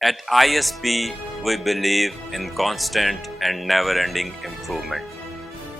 At ISP, we believe in constant and never-ending improvement.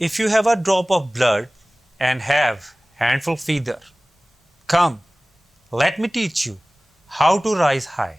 If you have a drop of blood and have handful feather, come, let me teach you how to rise high.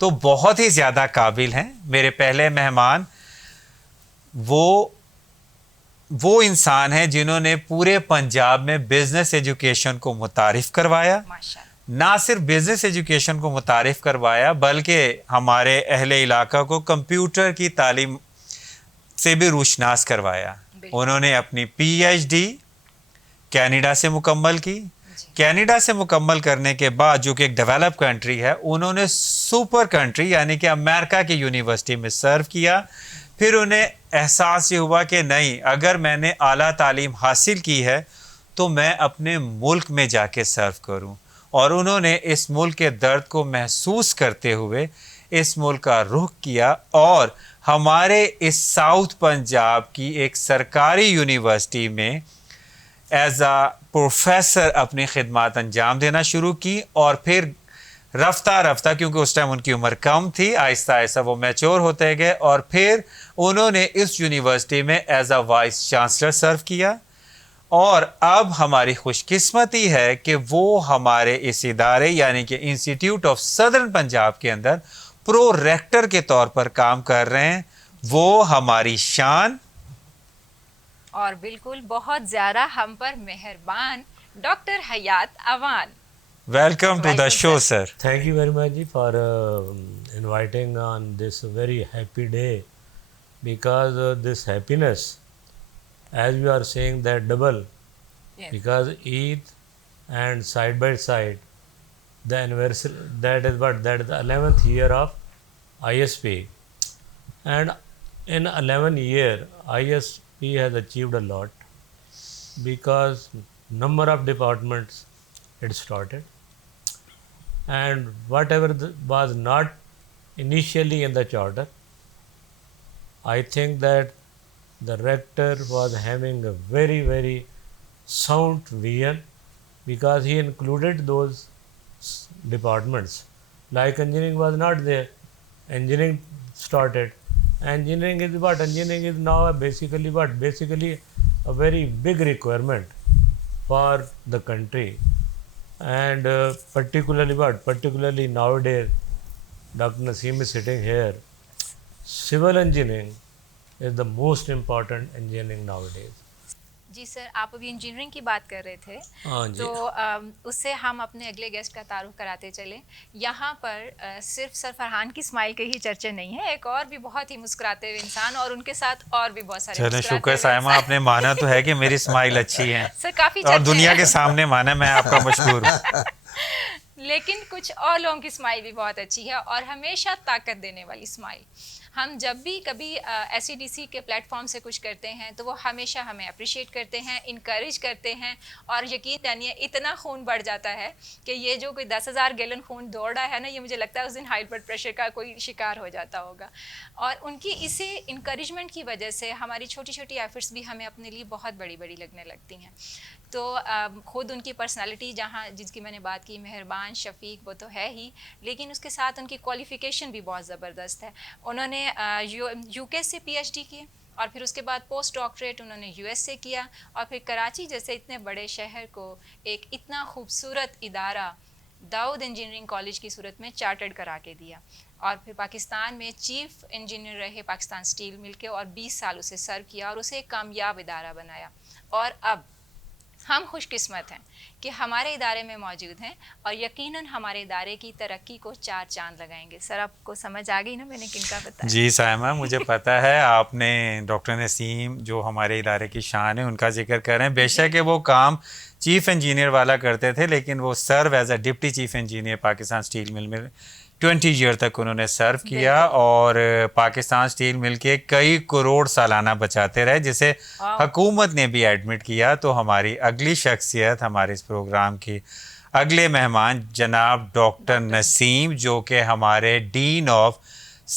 تو بہت ہی زیادہ قابل ہیں. میرے پہلے مہمان وہ انسان ہیں جنہوں نے پورے پنجاب میں بزنس ایجوکیشن کو متعارف کروایا. نہ صرف بزنس ایجوکیشن کو متعارف کروایا بلکہ ہمارے اہل علاقہ کو کمپیوٹر کی تعلیم سے بھی روشناس کروایا. انہوں نے اپنی پی ایچ ڈی کینیڈا سے مکمل کی. کینیڈا سے مکمل کرنے کے بعد جو کہ ایک ڈیولپ کنٹری ہے, انہوں نے سپر کنٹری یعنی کہ امریکہ کی یونیورسٹی میں سرو کیا. پھر انہیں احساس یہ ہوا کہ نہیں, اگر میں نے اعلیٰ تعلیم حاصل کی ہے تو میں اپنے ملک میں جا کے سرو کروں. اور انہوں نے اس ملک کے درد کو محسوس کرتے ہوئے اس ملک کا رخ کیا اور ہمارے اس ساؤتھ پنجاب کی ایک سرکاری یونیورسٹی میں ایز اے پروفیسر اپنی خدمات انجام دینا شروع کی. اور پھر رفتہ رفتہ, کیونکہ اس ٹائم ان کی عمر کم تھی, آہستہ آہستہ وہ میچور ہوتے گئے اور پھر انہوں نے اس یونیورسٹی میں ایز اے وائس چانسلر سرو کیا. اور اب ہماری خوش قسمتی ہے کہ وہ ہمارے اس ادارے یعنی کہ انسٹیٹیوٹ آف سدرن پنجاب کے اندر پرو ریکٹر کے طور پر کام کر رہے ہیں. وہ ہماری شان اور بالکل بہت زیادہ ہم پر مہربان doctor Hayat Awan. Welcome to the show sir. Thank you very much for inviting on this very happy day, because this happiness, as we are saying, that double, because Eid and side by side the anniversary, that is the 11th year of ISP, and in 11th year ISP has achieved a lot, because number of departments it started, and whatever was not initially in the charter, I think that the rector was having a very, very sound vision, because he included those departments. Like engineering was not there, engineering started. Engineering is what? Engineering is now basically what? Basically a very big requirement for the country. And particularly what? Particularly nowadays, Dr. Naseem is sitting here. Civil engineering is the most important engineering nowadays. جی سر, آپ ابھی engineering کی بات کر رہے تھے, تو اس سے ہم اپنے اگلے گیسٹ کا تعارف کراتے چلیں. یہاں پر صرف سر فرحان کی اسمائل کے ہی چرچے نہیں ہیں, ایک اور بھی بہت ہی مسکراتے ہوئے انسان اور ان کے ساتھ اور بھی بہت سارے. چلیں, شکر سائمہ, آپ نے مانا تو ہے کہ میری اسمائل اچھی ہے سر, کافی اور دنیا کے سامنے مانا, میں آپ کا مشکور ہوں. لیکن کچھ اور لوگوں کی اسمائل بھی بہت اچھی ہے اور ہمیشہ طاقت دینے والی اسمائل. ہم جب بھی کبھی ایس سی ڈی سی کے پلیٹ فارم سے کچھ کرتے ہیں تو وہ ہمیشہ ہمیں اپریشیٹ کرتے ہیں, انکریج کرتے ہیں, اور یقین جانیے اتنا خون بڑھ جاتا ہے کہ یہ جو کوئی 10,000 گیلن خون دوڑ رہا ہے نا, یہ مجھے لگتا ہے اس دن ہائی بلڈ پریشر کا کوئی شکار ہو جاتا ہوگا. اور ان کی اسی انکریجمنٹ کی وجہ سے ہماری چھوٹی چھوٹی ایفرٹس بھی ہمیں اپنے لیے بہت بڑی بڑی لگنے لگتی ہیں. تو خود ان کی پرسنالٹی جہاں جس کی میں نے بات کی, مہربان, شفیق, وہ تو ہے ہی, لیکن اس کے ساتھ ان کی کوالیفیکیشن بھی بہت زبردست ہے. انہوں نے یو کے سے پی ایچ ڈی کی اور پھر اس کے بعد پوسٹ ڈاکٹریٹ انہوں نے یو ایس سے کیا, اور پھر کراچی جیسے اتنے بڑے شہر کو ایک اتنا خوبصورت ادارہ داؤد انجینئرنگ کالج کی صورت میں چارٹرڈ کرا کے دیا, اور پھر پاکستان میں چیف انجینئر رہے پاکستان اسٹیل مل کے, اور 20 سال اسے سرو کیا اور اسے ایک کامیاب ادارہ بنایا. اور اب ہم خوش قسمت ہیں کہ ہمارے ادارے میں موجود ہیں اور یقیناً ہمارے ادارے کی ترقی کو 4 چاند لگائیں گے. سر, آپ کو سمجھ آ گئی نا میں نے کن کا بتایا؟ جی سائمہ, مجھے پتہ ہے آپ نے ڈاکٹر نسیم جو ہمارے ادارے کی شان ہے ان کا ذکر کر رہے ہیں. بے شک کہ وہ کام چیف انجینئر والا کرتے تھے, لیکن وہ serve as a deputy chief engineer Pakistan steel mill میں 20 ایئر تک انہوں نے سرو کیا, اور پاکستان اسٹیل مل کے کئی کروڑ سالانہ بچاتے رہے, جسے حکومت نے بھی ایڈمٹ کیا. تو ہماری اگلی شخصیت, ہمارے اس پروگرام کی اگلے مہمان جناب ڈاکٹر نسیم, جو کہ ہمارے dean of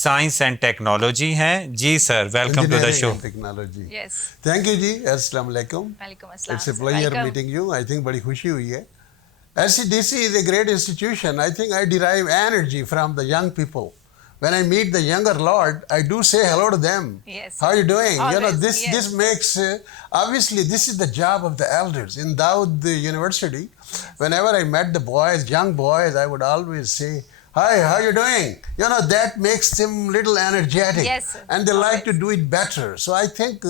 science and technology ہیں. جی sir, welcome to the show. Thank you جی, السلام علیکم. It's a pleasure meeting you. I think بڑی خوشی ہوئی ہے. LCDC is a great institution. I think I derive energy from the young people. When I meet the younger lot, I do say hello to them. Yes. How are you doing? Always, you know, this makes, obviously, this is the job of the elders. In Dawood University, whenever I met the boys, young boys, I would always say, hi, how you doing? You know, that makes them little energetic. Yes, sir. And they like to do it better. So I think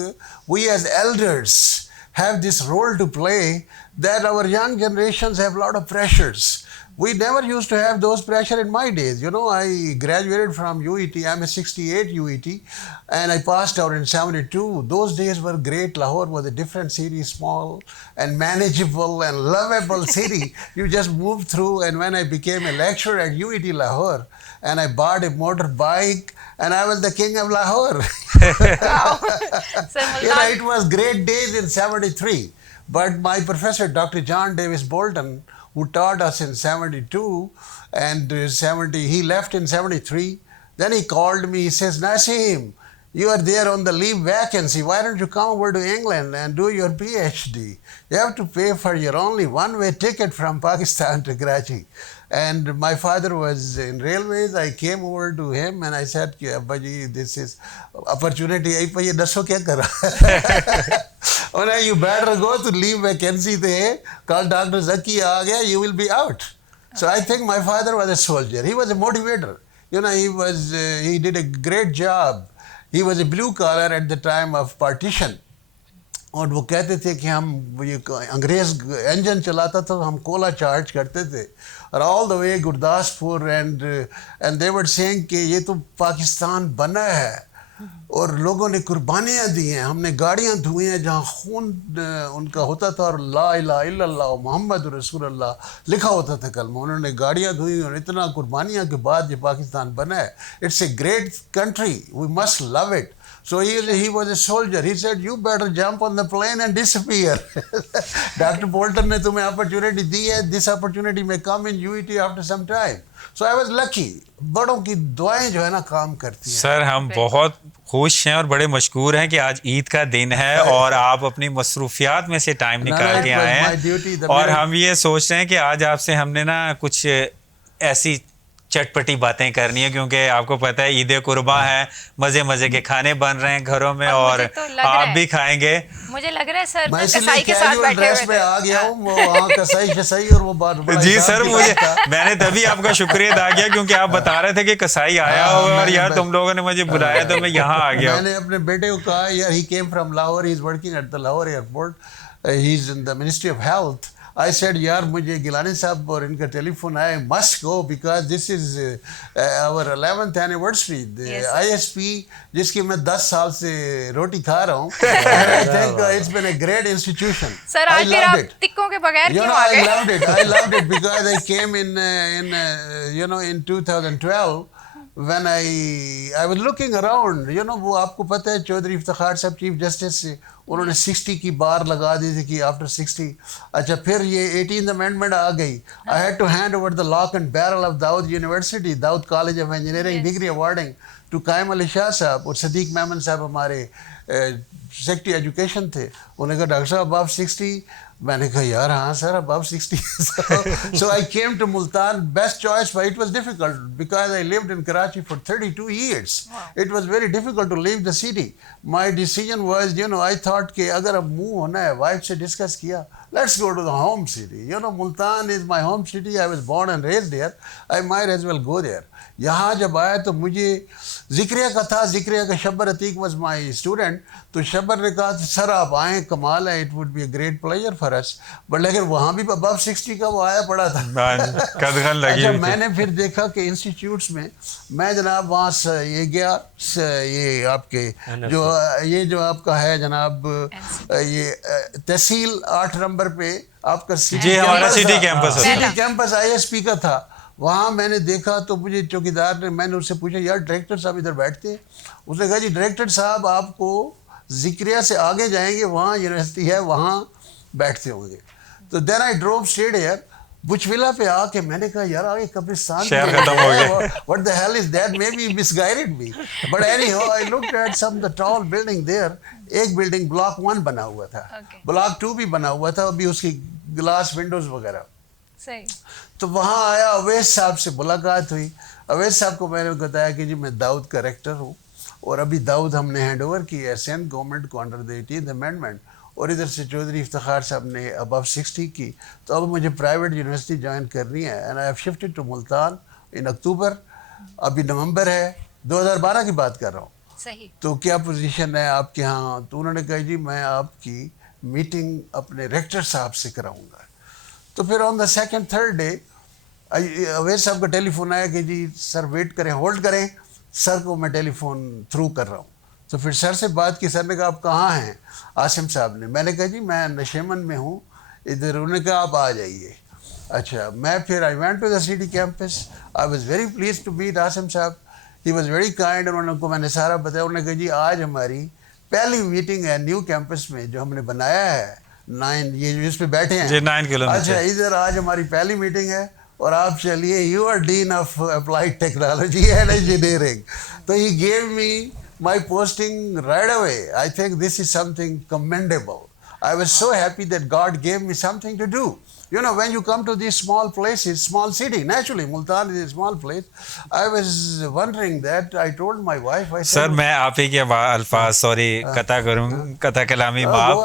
we as elders have this role to play, that our young generations have a lot of pressures. We never used to have those pressure in my days. You know, I graduated from UET. I'm a 68 UET, and I passed out in 72. Those days were great. Lahore was a different city, small and manageable and lovable city. You just moved through, and when I became a lecturer at UET Lahore, and I bought a motorbike, and I was the king of Lahore. Wow. Sir, You know, it was great days in 73. But my professor, Dr. John Davis Bolton, who taught us in 72 and 70, he left in 73. Then he called me, he says, Naseem, you are there on the leave vacancy. Why don't you come over to England and do your PhD? You have to pay for your only one-way ticket from Pakistan to Karachi. And my father was in railways. I came over to him and I said, Abba ji, this is opportunity. Ye dasso kya kara? Oh, no, you better go to leave vacancy there. Call Dr. Zaki aa gaya, you will be out. So I think my father was a soldier. He was a motivator. You know, he did a great job. He was a blue collar at the time of partition. اور وہ کہتے تھے کہ ہم یہ انگریز engine چلاتا تھا تو ہم کولا چارج کرتے تھے اور آل دا وے گرداسپور اینڈ دے ور سینگ کہ یہ تو پاکستان بنا ہے اور لوگوں نے قربانیاں دی ہیں. ہم نے گاڑیاں دھوئی ہیں جہاں خون ان کا ہوتا تھا اور لا الہ الا اللہ محمد رسول اللہ لکھا ہوتا تھا کلمہ. انہوں نے گاڑیاں دھوئی اور اتنا قربانیاں کے بعد یہ پاکستان بنا ہے. It's a great country, we must love it. So he was a soldier. He said, you better jump on the plane and disappear. Dr. Bolton نے تمہیں opportunity دی ہے. This opportunity may come in UET after some time. So I was lucky. بڑوں کی دعائیں جو ہے نا کام کرتی ہیں. سر ہم بہت خوش ہیں اور بڑے مشکور ہیں کہ آج عید کا دن ہے اور آپ اپنی مصروفیات میں سے ٹائم نکال کے آئے ہیں اور ہم یہ سوچ رہے ہیں کہ آج آپ سے ہم نے نا کچھ ایسی چٹپٹی باتیں کرنی ہے کیونکہ آپ کو پتہ ہے عید قربا ہے, مزے مزے کے کھانے بن رہے ہیں گھروں میں اور آپ بھی کھائیں گے. مجھے لگ رہا ہے سر میں کسائی کے ساتھ بیٹھے ہوئے پہ آ گیا ہوں وہاں کسائی شسائی اور وہ بات. جی سر میں نے تبھی آپ کا شکریہ ادا کیا کیونکہ آپ بتا رہے تھے کہ کسائی آیا ہو اور یار تم لوگوں نے مجھے بلایا تو میں یہاں آ گیا. میں نے اپنے بیٹے کو کہا یار he came from Lahore, he is working at the Lahore airport, he is in the ministry of health. I said, یار مجھے گیلانی صاحب اور ان کا ٹیلی فون آئے, must go because this is our 11th anniversary. The ISP جس کی میں 10 سال سے روٹی کھا رہا ہوں. I think it's been a great institution. سر آخر آپ ٹکوں کے بغیر کیوں آ گئے؟ I loved it because I came in 2012 when I was looking around. وہ آپ کو پتہ ہے چودھری افتخار صاحب چیف جسٹس سے انہوں نے 60 کی بار لگا دی تھی کہ آفٹر 60. اچھا پھر یہ 18th amendment آ گئی. I had to hand over the lock and barrel of Dawood University, Dawood College of Engineering degree awarding to قائم علی شاہ صاحب اور صدیق میمن صاحب ہمارے سیکٹری ایجوکیشن تھے. انہوں نے کہا ڈاکٹر صاحب above 60. میں نے کہا یار ہاں سر above 60. So I came to Multan, best choice, but it was difficult because I lived in Karachi for 32 years. It was very difficult to leave the city. My decision was, I thought کہ اگر اب move ہونا ہے, wife سے discuss کیا, let's go to the home city. Multan is my home city. I was born and raised there. I might as well go there. یہاں جب آیا تو مجھے ذکریہ کا تھا, ذکریہ کا شبر عتیق was my student. تو شبر نے کہا سر آپ آئیں, کمال ہے, it would be a great pleasure for us. But لیکن وہاں بھی above 60 کا وہ آیا پڑا تھا. اچھا میں نے پھر دیکھا کہ انسٹیٹیوٹس میں جناب وہاں یہ گیا, یہ آپ کے جو آپ کا ہے جناب یہ تحصیل 8 نمبر پہ آپ کا جی ہمارا سٹی کیمپس ISP کا تھا. وہاں میں نے دیکھا تو مجھے چوکیدار نے, میں نے اس سے پوچھا یار ڈائریکٹر صاحب ادھر بیٹھتے ہیں؟ اس نے کہا جی ڈائریکٹر صاحب آپ کو ذکریہ سے آگے جائیں گے, وہاں یونیورسٹی ہے, وہاں بیٹھتے ہوں گے. تو دین آئی ڈروو اسٹریٹ ہیئر بچولا پہ آ کے میں نے کہا یار آگے قبرستان what the hell is that, maybe misguided me, but anyhow I looked at some of the tall building there. ایک بلڈنگ بلاک 1 بنا ہوا تھا, بلاک 2 بھی بنا ہوا تھا, ابھی اس کی گلاس ونڈوز وغیرہ. تو وہاں آیا, اویس صاحب سے ملاقات ہوئی. اویس صاحب کو میں نے بتایا کہ جی میں داؤد کا ریکٹر ہوں اور ابھی داؤد ہم نے ہینڈ اوور کی ہے سینٹ گورنمنٹ کو انڈر دی 18th amendment, اور ادھر سے چودھری افتخار صاحب نے above 60 کی, تو اب مجھے پرائیویٹ یونیورسٹی جوائن کرنی ہے. And I have shifted to Multan. In October. ابھی نومبر ہے, 2012 کی بات کر رہا ہوں. صحیح. تو کیا پوزیشن ہے آپ کے ہاں؟ تو انہوں نے کہا جی میں آپ کی میٹنگ اپنے ریکٹر صاحب سے کراؤں گا. تو پھر on the second third day Awais sahab کا ٹیلی فون آیا کہ جی سر ویٹ کریں, ہولڈ کریں, سر کو میں ٹیلی فون تھرو کر رہا ہوں. تو پھر سر سے بات کی. سر نے کہا آپ کہاں ہیں؟ عاصم صاحب نے. میں نے کہا جی میں نشیمن میں ہوں ادھر. انہوں نے کہا آپ آ جائیے. اچھا, میں پھر I went to the C D campus. I was very pleased to meet Asim sahab. He was very kind. انہوں نے کو میں نے سارا بتایا. انہوں نے کہا جی آج ہماری پہلی میٹنگ ہے نیو کیمپس میں جو ہم نے بنایا ہے 9, یہ جو اس پہ بیٹھے ہیں 9 کلومیٹر. اچھا ادھر آج ہماری پہلی میٹنگ ہے اور آپ چلیے, you are dean of applied technology and engineering. تو he gave me my posting right away. I think this is something commendable. I was so happy that God gave me something to do. You know, when you come to these small places, small city, naturally, Multan is a small place. I was wondering that. I told my wife, I said... سر میں آپ ہی کے الفاظ sorry قطع کلامی معاف.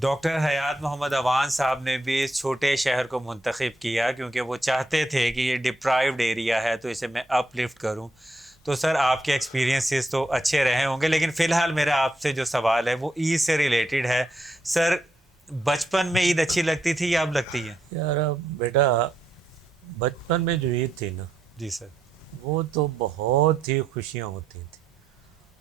Doctor حیات محمد عوان صاحب نے بھی اس چھوٹے شہر کو منتخب کیا کیونکہ وہ چاہتے تھے کہ یہ ڈپرائیوڈ ایریا ہے تو اسے میں اپ لفٹ کروں. تو سر آپ کے ایکسپیرینسز تو اچھے رہے ہوں گے, لیکن فی الحال میرا آپ سے جو سوال ہے وہ عید سے ریلیٹڈ ہے. سر بچپن میں عید اچھی لگتی تھی یا اب لگتی ہے؟ یار بیٹا بچپن میں جو عید تھی نا جی سر, وہ تو بہت ہی خوشیاں ہوتی تھیں.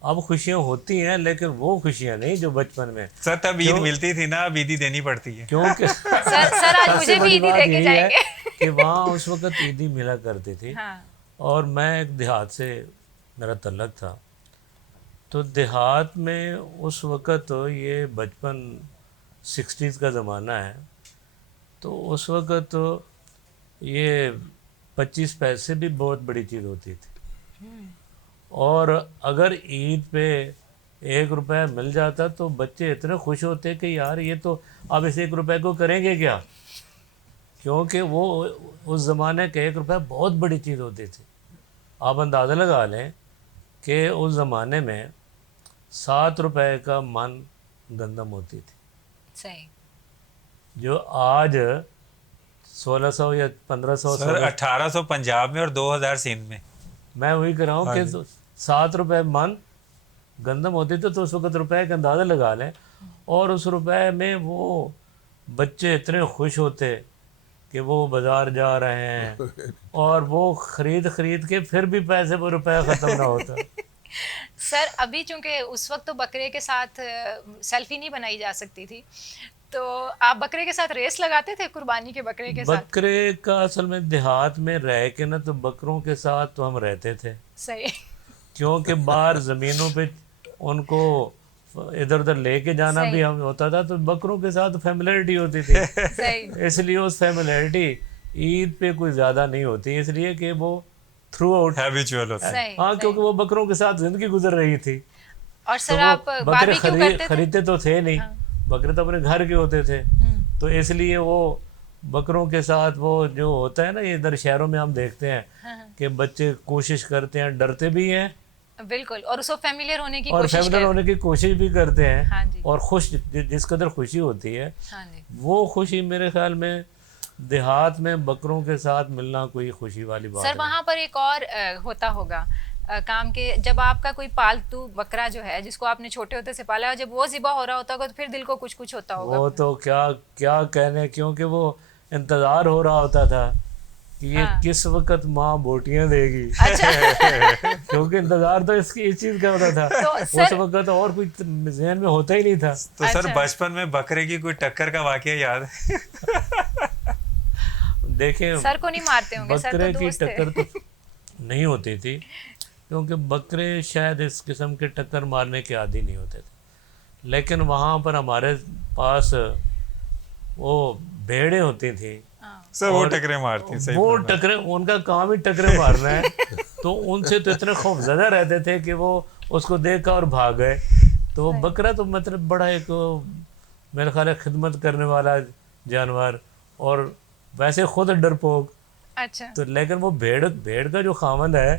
اب خوشیاں ہوتی ہیں لیکن وہ خوشیاں نہیں جو بچپن میں. سر تب عید ملتی تھی نا, اب عیدی دینی پڑتی ہے. کیونکہ سر آج مجھے بھی عیدی دے کے جائیں گے کہ وہاں اس وقت عیدی ملا کرتی تھی. اور میں ایک دیہات سے میرا تعلق تھا, تو دیہات میں اس وقت یہ بچپن 60s کا زمانہ ہے, تو اس وقت یہ 25 پیسے بھی بہت بڑی چیز ہوتی تھی. اور اگر عید پہ 1 روپے مل جاتا تو بچے اتنے خوش ہوتے کہ یار یہ تو اب اس 1 روپے کو کریں گے کیا, کیونکہ وہ اس زمانے کے 1 روپے بہت بڑی چیز ہوتی تھی. آپ اندازہ لگا لیں کہ اس زمانے میں 7 روپے کا من گندم ہوتی تھی. صحیح. جو آج 1600 یا 1500. سر 1800 پنجاب میں اور 2000 سندھ میں. میں وہی کر رہا ہوں کہ 7 روپے من گندم ہوتی تھی. تو اس وقت روپے کا اندازہ لگا لیں. اور اس روپے میں وہ بچے اتنے خوش ہوتے کہ وہ بازار جا رہے ہیں اور وہ خرید کے پھر بھی پیسے پر روپے ختم نہ ہوتا. سر ابھی چونکہ اس وقت تو بکرے کے ساتھ سیلفی نہیں بنائی جا سکتی تھی, تو آپ بکرے کے ساتھ ریس لگاتے تھے قربانی کے بکرے کے ساتھ؟ بکرے کا اصل میں دیہات میں رہ کے نا تو بکروں کے ساتھ تو ہم رہتے تھے. صحیح. کیونکہ باہر زمینوں پہ ان کو ادھر ادھر لے کے جانا بھی ہم ہوتا تھا, تو بکروں کے ساتھ فیملیرٹی ہوتی تھی. اس لیے اس فیملیرٹی عید پہ کوئی زیادہ نہیں ہوتی, اس لیے کہ وہ تھرو آؤٹ ہیبیچول ہوتا ہے. ہاں, کیونکہ وہ بکروں کے ساتھ زندگی گزر رہی تھی. اور سر آپ بکرے خریدتے تو تھے نہیں, بکرے تو اپنے گھر کے ہوتے تھے. تو اس لیے وہ بکروں کے ساتھ وہ جو ہوتا ہے نا, یہ ادھر شہروں میں ہم دیکھتے ہیں کہ بچے کوشش کرتے ہیں, ڈرتے بھی ہیں بالکل, اور اس کو فیملیئر ہونے کی کوشش بھی کرتے ہیں. اور خوش جس قدر خوشی ہوتی ہے وہ خوشی میرے خیال میں دیہات میں بکروں کے ساتھ ملنا کوئی خوشی والی بات ہے. سر وہاں پر ایک اور ہوتا ہوگا کام کے, جب آپ کا کوئی پالتو بکرا جو ہے جس کو آپ نے چھوٹے ہوتے سے پالا, اور جب وہ ذبح ہو رہا ہوتا ہوگا تو پھر دل کو کچھ ہوتا ہوگا. وہ تو کیا کہنے, کیونکہ وہ انتظار ہو رہا ہوتا تھا کہ یہ کس وقت ماں بوٹیاں دے گی. کیونکہ انتظار تو اس چیز کا ہوتا تھا اس وقت, اور کوئی ذہن میں ہوتا ہی نہیں تھا. تو سر بچپن میں بکرے کی کوئی ٹکر کا واقعہ یاد ہے؟ دیکھیں سر کو نہیں مارتے ہوں گے, بکرے کی ٹکر تو نہیں ہوتی تھی, کیونکہ بکرے شاید اس قسم کے ٹکر مارنے کے عادی نہیں ہوتے تھے. لیکن وہاں پر ہمارے پاس وہ بھیڑیں ہوتی تھیں. سر وہ ٹکرے مارتی ہیں. وہ ٹکرے, ان کا کام ہی ٹکرے مارنا ہے. تو ان سے تو اتنے خوف زدہ رہتے تھے کہ وہ اس کو دیکھا اور بھاگ گئے. تو وہ بکرا تو مطلب بڑا ایک میرے خیال ہے خدمت کرنے والا جانور, اور ویسے خود ڈرپوک. اچھا. تو لیکن وہ بھیڑ کا جو خاوند ہے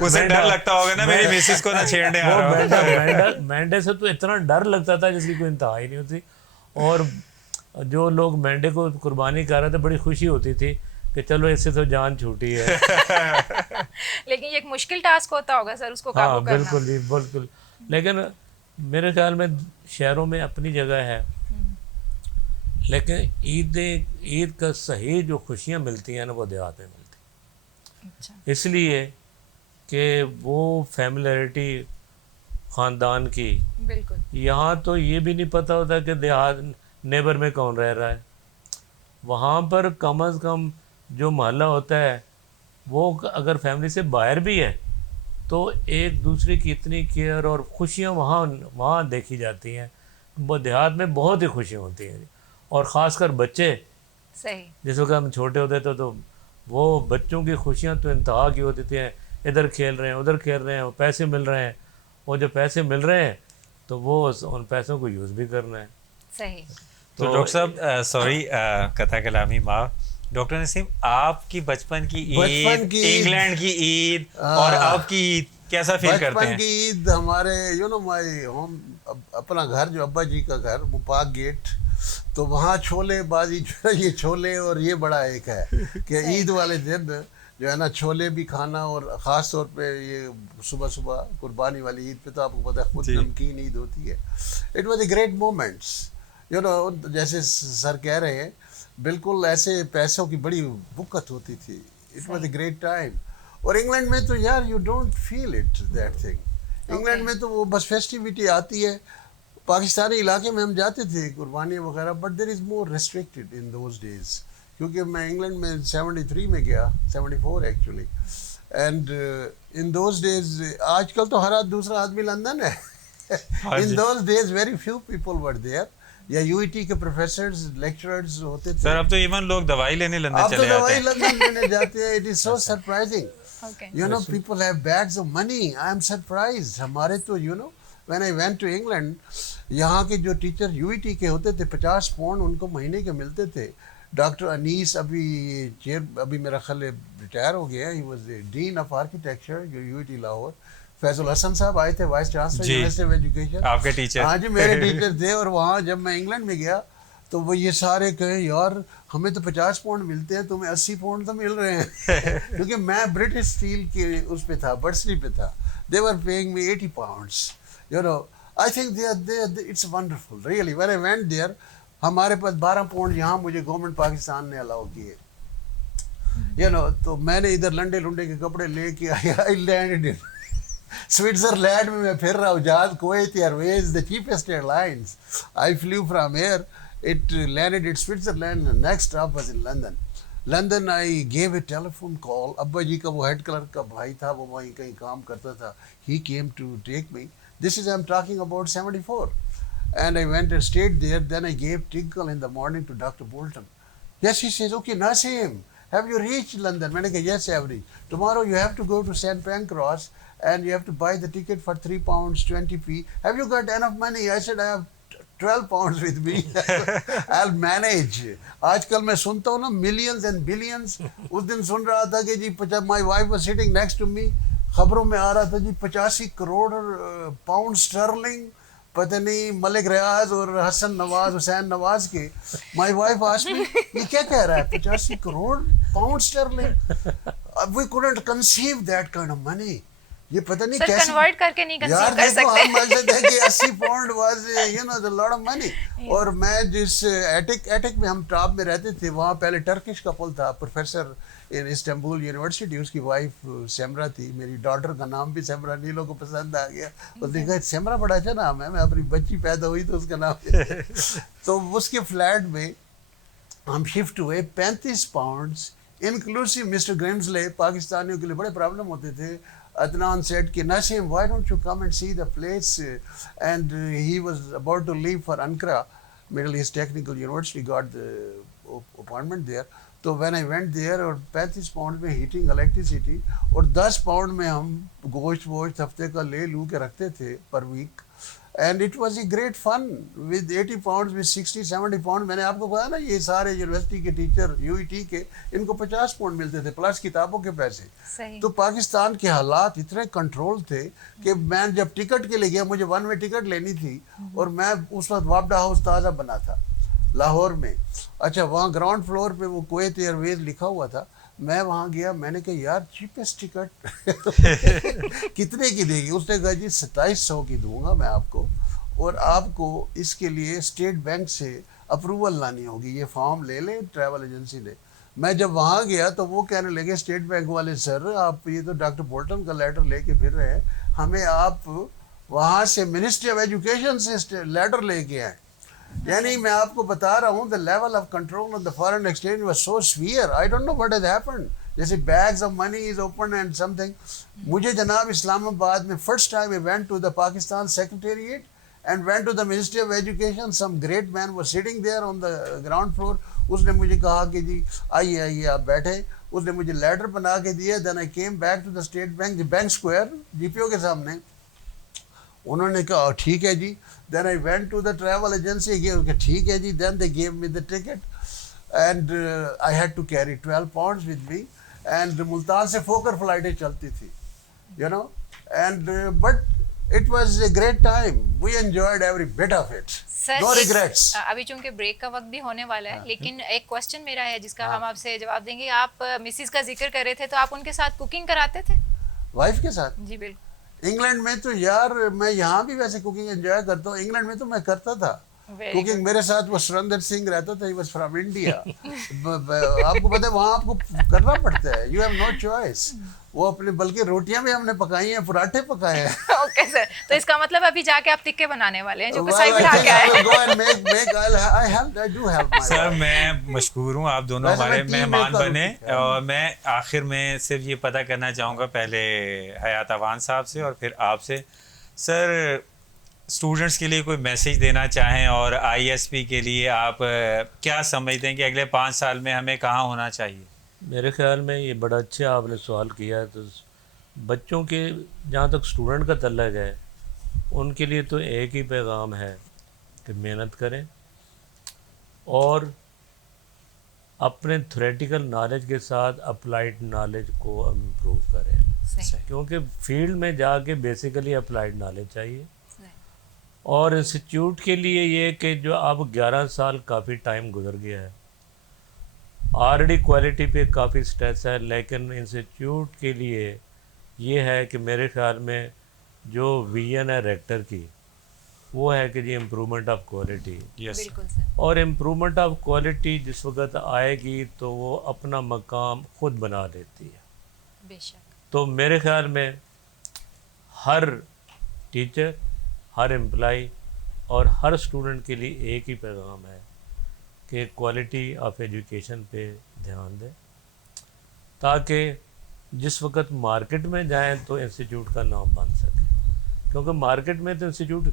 اسے ڈر لگتا ہوگا نا میری مسز کو نہ چھیڑنے آ رہا. مینڈے سے تو اتنا ڈر لگتا تھا جس کی کوئی انتہا ہی نہیں ہوتی. اور جو لوگ مینڈے کو قربانی کر رہے تھے بڑی خوشی ہوتی تھی کہ چلو اس سے تو جان چھوٹی ہے. لیکن یہ ایک مشکل ٹاسک ہوتا ہوگا سر اس کو ہاں قابو کرنا. بالکل جی بالکل. لیکن میرے خیال میں شہروں میں اپنی جگہ ہے, لیکن عید کا صحیح جو خوشیاں ملتی ہیں نا وہ دیہات میں ملتی ہیں. اچھا. اس لیے کہ وہ فیملیرٹی خاندان کی, بالکل. یہاں تو یہ بھی نہیں پتہ ہوتا کہ دیہات نیبر میں کون رہ رہا ہے. وہاں پر کم از کم جو محلہ ہوتا ہے وہ اگر فیملی سے باہر بھی ہے تو ایک دوسرے کی اتنی کیئر اور خوشیاں وہاں دیکھی جاتی ہیں. وہ دیہات میں بہت ہی خوشیاں ہوتی ہیں, اور خاص کر بچے. صحیح. جس وقت ہم چھوٹے ہوتے تھے تو وہ بچوں کی خوشیاں تو انتہا کی ہوتی تھیں, ادھر کھیل رہے ہیں ادھر کھیل رہے ہیں, وہ پیسے مل رہے ہیں, اور جب پیسے مل رہے ہیں تو وہ ان پیسوں کو یوز بھی کرنا ہے. صحیح. تو ڈاکٹر صاحب سوری قطع کلامی معاف, ڈاکٹر نسیم آپ کی بچپن کی عید, انگلینڈ کی عید اور آپ کی عید کیسا فیل کرتے ہیں؟ بچپن کی عید ہمارے مائی ہوم, اپنا گھر جو ابا جی کا گھر مپاک گیٹ, تو وہاں چھولے بازی جو ہے, یہ چھولے اور یہ بڑا ایک ہے کہ عید والے دن جو ہے نا چھولے بھی کھانا, اور خاص طور پہ یہ صبح صبح قربانی والی عید پہ تو آپ کو پتہ ہے خود نمکین عید ہوتی ہے. It was a great moments جیسے سر کہہ رہے ہیں, بالکل ایسے پیسوں کی بڑی بکت ہوتی تھی. It was a great time. اور انگلینڈ میں تو یار you don't feel it that thing. England میں تو وہ بس فیسٹیوٹی آتی ہے. پاکستانی علاقے میں ہم جاتے تھے قربانی وغیرہ, but there is more restricted in those days, کیونکہ میں انگلینڈ میں 73 میں گیا, 74 actually, and in those days, آج کل تو ہر دوسرا آدمی لندن ہے. In those days very few people were there. یا یو ای ٹی کے پروفیسرز لیکچررز ہوتے تھے. سر اب تو ایون لوگ دوائی لینے لندن چلے جاتے ہیں. اب تو دوائی لندن لینے جاتے ہیں. It is so surprising. People have bags of money. I am surprised. ہمارے تو when I went to England, یہاں کے جو ٹیچر یو ای ٹی کے ہوتے تھے 50 پاؤنڈ ان کو مہینے کے ملتے تھے. ڈاکٹر انیس ابھی میرا خیال ریٹائر ہو گیا, he was dean of architecture U E T Lahore. Faiz ul-Hassan sahab آئے تھے, vice chancellor university of education, آپ کے ٹیچر. ہاں جی میرے ٹیچر تھے. اور وہاں جب میں انگلینڈ میں گیا تو وہ یہ سارے کہیں یار ہمیں تو 50 پاؤنڈ ملتے ہیں, تمہیں 80 پاؤنڈ تو مل رہے ہیں. کیونکہ میں برٹش اسٹیل کے اس پہ تھا, برسری پہ تھا. They were paying me 80 pounds. I think it's wonderful, really. When I went there, ہمارے پاس 12 پاؤنڈ یہاں مجھے گورنمنٹ پاکستان نے الاؤ کیے. تو میں نے ادھر لنڈے لنڈے کے کپڑے لے کے آئی لینڈ ان سوئٹزرلینڈ میں پھر رہا ہوں. جہاز Kuwait airways, the cheapest airlines. I flew from here. It landed in Switzerland. The next stop was in London. London I gave a telephone call. ابا جی کا وہ ہیڈ کلرک کا بھائی تھا, وہ وہیں کہیں کام کرتا تھا. He came to take me. This is I'm talking about 74. And I went and stayed there. Then I gave tinkle in the morning to Dr. Bolton. Yes, he says, okay, Nasim, have you reached London? I said, yes, I have reached. Tomorrow you have to go to St. Pancras and you have to buy the ticket for £3, 20p. Have you got enough money? I said, I have 12 pounds with me. I'll manage. آج کل میں سنتا ہوں نا millions and billions. اس دن سن رہا تھا کہ جی my wife was sitting next to me. خبروں میں آ رہا تھا جی 85 کروڑ پاؤنڈ سٹرلنگ, پتہ نہیں ملک ریاض اور حسن نواز حسین نواز کے. مائی وائف آسکڈ می, یہ کیا کہہ رہا ہے 85 crore pound sterling. We couldn't conceive that kind of money. یہ پتہ نہیں کیسے کنورٹ کر کے نہیں کنسیو کر سکتے. یار دیکھو ہم مسجد ہے کہ 80 pound was the lot of money. اور میں جس ایٹک میں ہم ٹاپ میں رہتے تھے, وہاں پہلے ٹرکش کپل تھا, پروفیسر ان استنبول یونیورسٹی. اس کی وائف سیمرا تھی. میری ڈاٹر کا نام بھی سیمرا, نیلو کو پسند آ گیا. اس نے کہا سیمرا بڑا اچھا نام ہے, میں اپنی بچی پیدا ہوئی تو اس کا نام. تو اس کے فلیٹ میں ہم شفٹ ہوئے. 35 پاؤنڈس انکلوسیو مسٹر گریمزلے. پاکستانیوں کے لیے بڑے پرابلم ہوتے تھے. Adnan said کہ Nasim, why don't you come and see the place? And he was about to leave for Ankara, Middle East Technical University, got the appointment there. تو when I went there, اور 35 pound میں heating electricity, اور 10 pound میں ہم گوشت ہفتے کا لے لو کے رکھتے تھے per week. And it was a great fun with 80 pound with 60-70 pound. میں نے آپ کو کہا نا یہ سارے یونیورسٹی کے ٹیچر یو ای ٹی کے, ان کو 50 پاؤنڈ ملتے تھے پلس کتابوں کے پیسے. تو پاکستان کے حالات اتنے کنٹرول تھے کہ میں جب ٹکٹ کے لیے گیا, مجھے 1 وے ٹکٹ لینی تھی, اور میں اس وقت وابڈا ہاؤس تازہ بنا تھا. لاہور میں. اچھا وہاں گراؤنڈ فلور پہ وہ کویت ایئر ویز لکھا ہوا تھا. میں وہاں گیا, میں نے کہا یار چیپسٹ ٹکٹ کتنے کی دے گی؟ اس نے کہا جی 2700 کی دوں گا میں آپ کو, اور آپ کو اس کے لیے اسٹیٹ بینک سے اپروول لانی ہوگی, یہ فارم لے لیں ٹریول ایجنسی نے. میں جب وہاں گیا تو وہ کہنے لگے اسٹیٹ بینک والے, سر آپ یہ تو ڈاکٹر بولٹن کا لیٹر لے کے پھر رہے ہیں, ہمیں آپ وہاں سے منسٹری آف ایجوکیشن سے لیٹر لے کے آئے. یعنی میں آپ کو بتا رہا ہوں the level of control on the foreign exchange was so severe. I don't know what has happened. جیسے bags of money is open and something. مجھے جناب اسلام آباد میں first time I went to the Pakistan Secretariat and went to the Ministry of Education. Some great man was sitting there on the ground floor. اس نے مجھے کہا کہ جی آئیے آپ بیٹھے. اس نے مجھے لیٹر بنا کے دیا. Then I came back to the State Bank, the Bank Square, GPO کے سامنے. انہوں نے کہا ٹھیک ہے جی. Then I went to the travel agency again. ٹھیک ہے جی. Then they gave me the ticket and I had to carry 12 pounds with me. And Multan سے فوکر فلائٹیں چلتی تھی, you know. And but it was a great time. We enjoyed every bit of it. No regrets. ابھی چونکہ break کا وقت بھی ہونے والا ہے, لیکن ایک کوسچن میرا ہے جس کا ہم آپ سے جواب دیں گے. آپ مسز کا ذکر کر رہے تھے, تو آپ ان کے ساتھ کوکنگ کراتے تھے؟ وائف کے ساتھ؟ جی بالکل. انگلینڈ میں تو یار میں یہاں بھی ویسے کوکنگ انجوائے کرتا ہوں. انگلینڈ میں تو میں کرتا تھا کوکنگ. میرے ساتھ وہ سریندر سنگھ رہتا تھا, ہی واز فرام انڈیا. آپ کو پتہ ہے وہاں آپ کو کرنا پڑتا ہے, یو ہیو نو چوائس. وہ اپنے بلکہ روٹیاں بھی ہم نے پکائی ہیں, پراٹھے پکائے ہیں. اوکے سر, تو اس کا مطلب ابھی جا کے آپ تکے بنانے والے ہیں جو کسائی بنا کے آئے ہیں. سر میں مشکور ہوں, آپ دونوں ہمارے مہمان بنے. اور میں آخر میں صرف یہ پتہ کرنا چاہوں گا پہلے حیات اوان صاحب سے اور پھر آپ سے, سر اسٹوڈنٹس کے لیے کوئی میسیج دینا چاہیں, اور آئی ایس پی کے لیے آپ کیا سمجھتے ہیں کہ اگلے 5 سال میں ہمیں کہاں ہونا چاہیے؟ میرے خیال میں یہ بڑا اچھا آپ نے سوال کیا ہے. تو بچوں کے جہاں تک اسٹوڈنٹ کا تعلق ہے, ان کے لیے تو ایک ہی پیغام ہے کہ محنت کریں اور اپنے تھیوریٹیکل نالج کے ساتھ اپلائیڈ نالج کو امپروو کریں. کیونکہ فیلڈ میں جا کے بیسیکلی اپلائیڈ نالج چاہیے. اور انسٹیٹیوٹ کے لیے یہ کہ جو اب 11 سال کافی ٹائم گزر گیا ہے, آلریڈی کوالٹی پہ کافی سٹریس ہے, لیکن انسٹیٹیوٹ کے لیے یہ ہے کہ میرے خیال میں جو ویژن ہے ریکٹر کی وہ ہے کہ جی امپرومنٹ آف کوالٹی. اور امپرومنٹ آف کوالٹی جس وقت آئے گی تو وہ اپنا مقام خود بنا لیتی ہے. بے شک. تو میرے خیال میں ہر ٹیچر, ہر امپلائی اور ہر اسٹوڈنٹ کے لیے ایک ہی پیغام ہے کہ کوالٹی آف ایجوکیشن پہ دھیان دیں, تاکہ جس وقت مارکیٹ میں جائیں تو انسٹیٹیوٹ کا نام بن سکے. کیونکہ مارکیٹ میں تو انسٹیٹیوٹ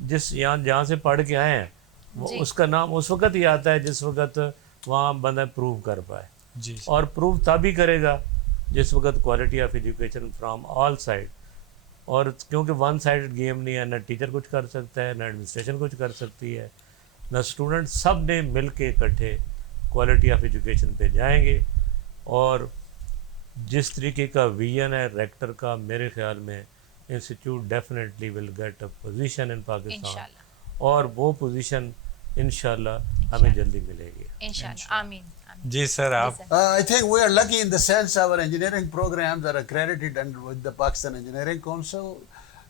جہاں سے پڑھ کے آئے ہیں وہ اس کا نام اس وقت ہی آتا ہے جس وقت وہاں بندہ پروو کر پائے. جی. اور پروو تب ہی کرے گا جس وقت quality of education from all side. اور کیونکہ ون سائڈڈ گیم نہیں ہے, نہ ٹیچر کچھ کر سکتا ہے, نہ ایڈمنسٹریشن کچھ کر سکتی ہے, نہ اسٹوڈنٹ. سب نے مل کے اکٹھے کوالٹی آف ایجوکیشن پہ جائیں گے. اور جس طریقے کا ویژن ہے ریکٹر کا, میرے خیال میں institute definitely will get a position in Pakistan, اور وہ پوزیشن انشاءاللہ ہمیں جلدی ملے گی انشاءاللہ. آمین. جی سر آپ. I think we are lucky in the sense our engineering programs are accredited under with the Pakistan Engineering Council,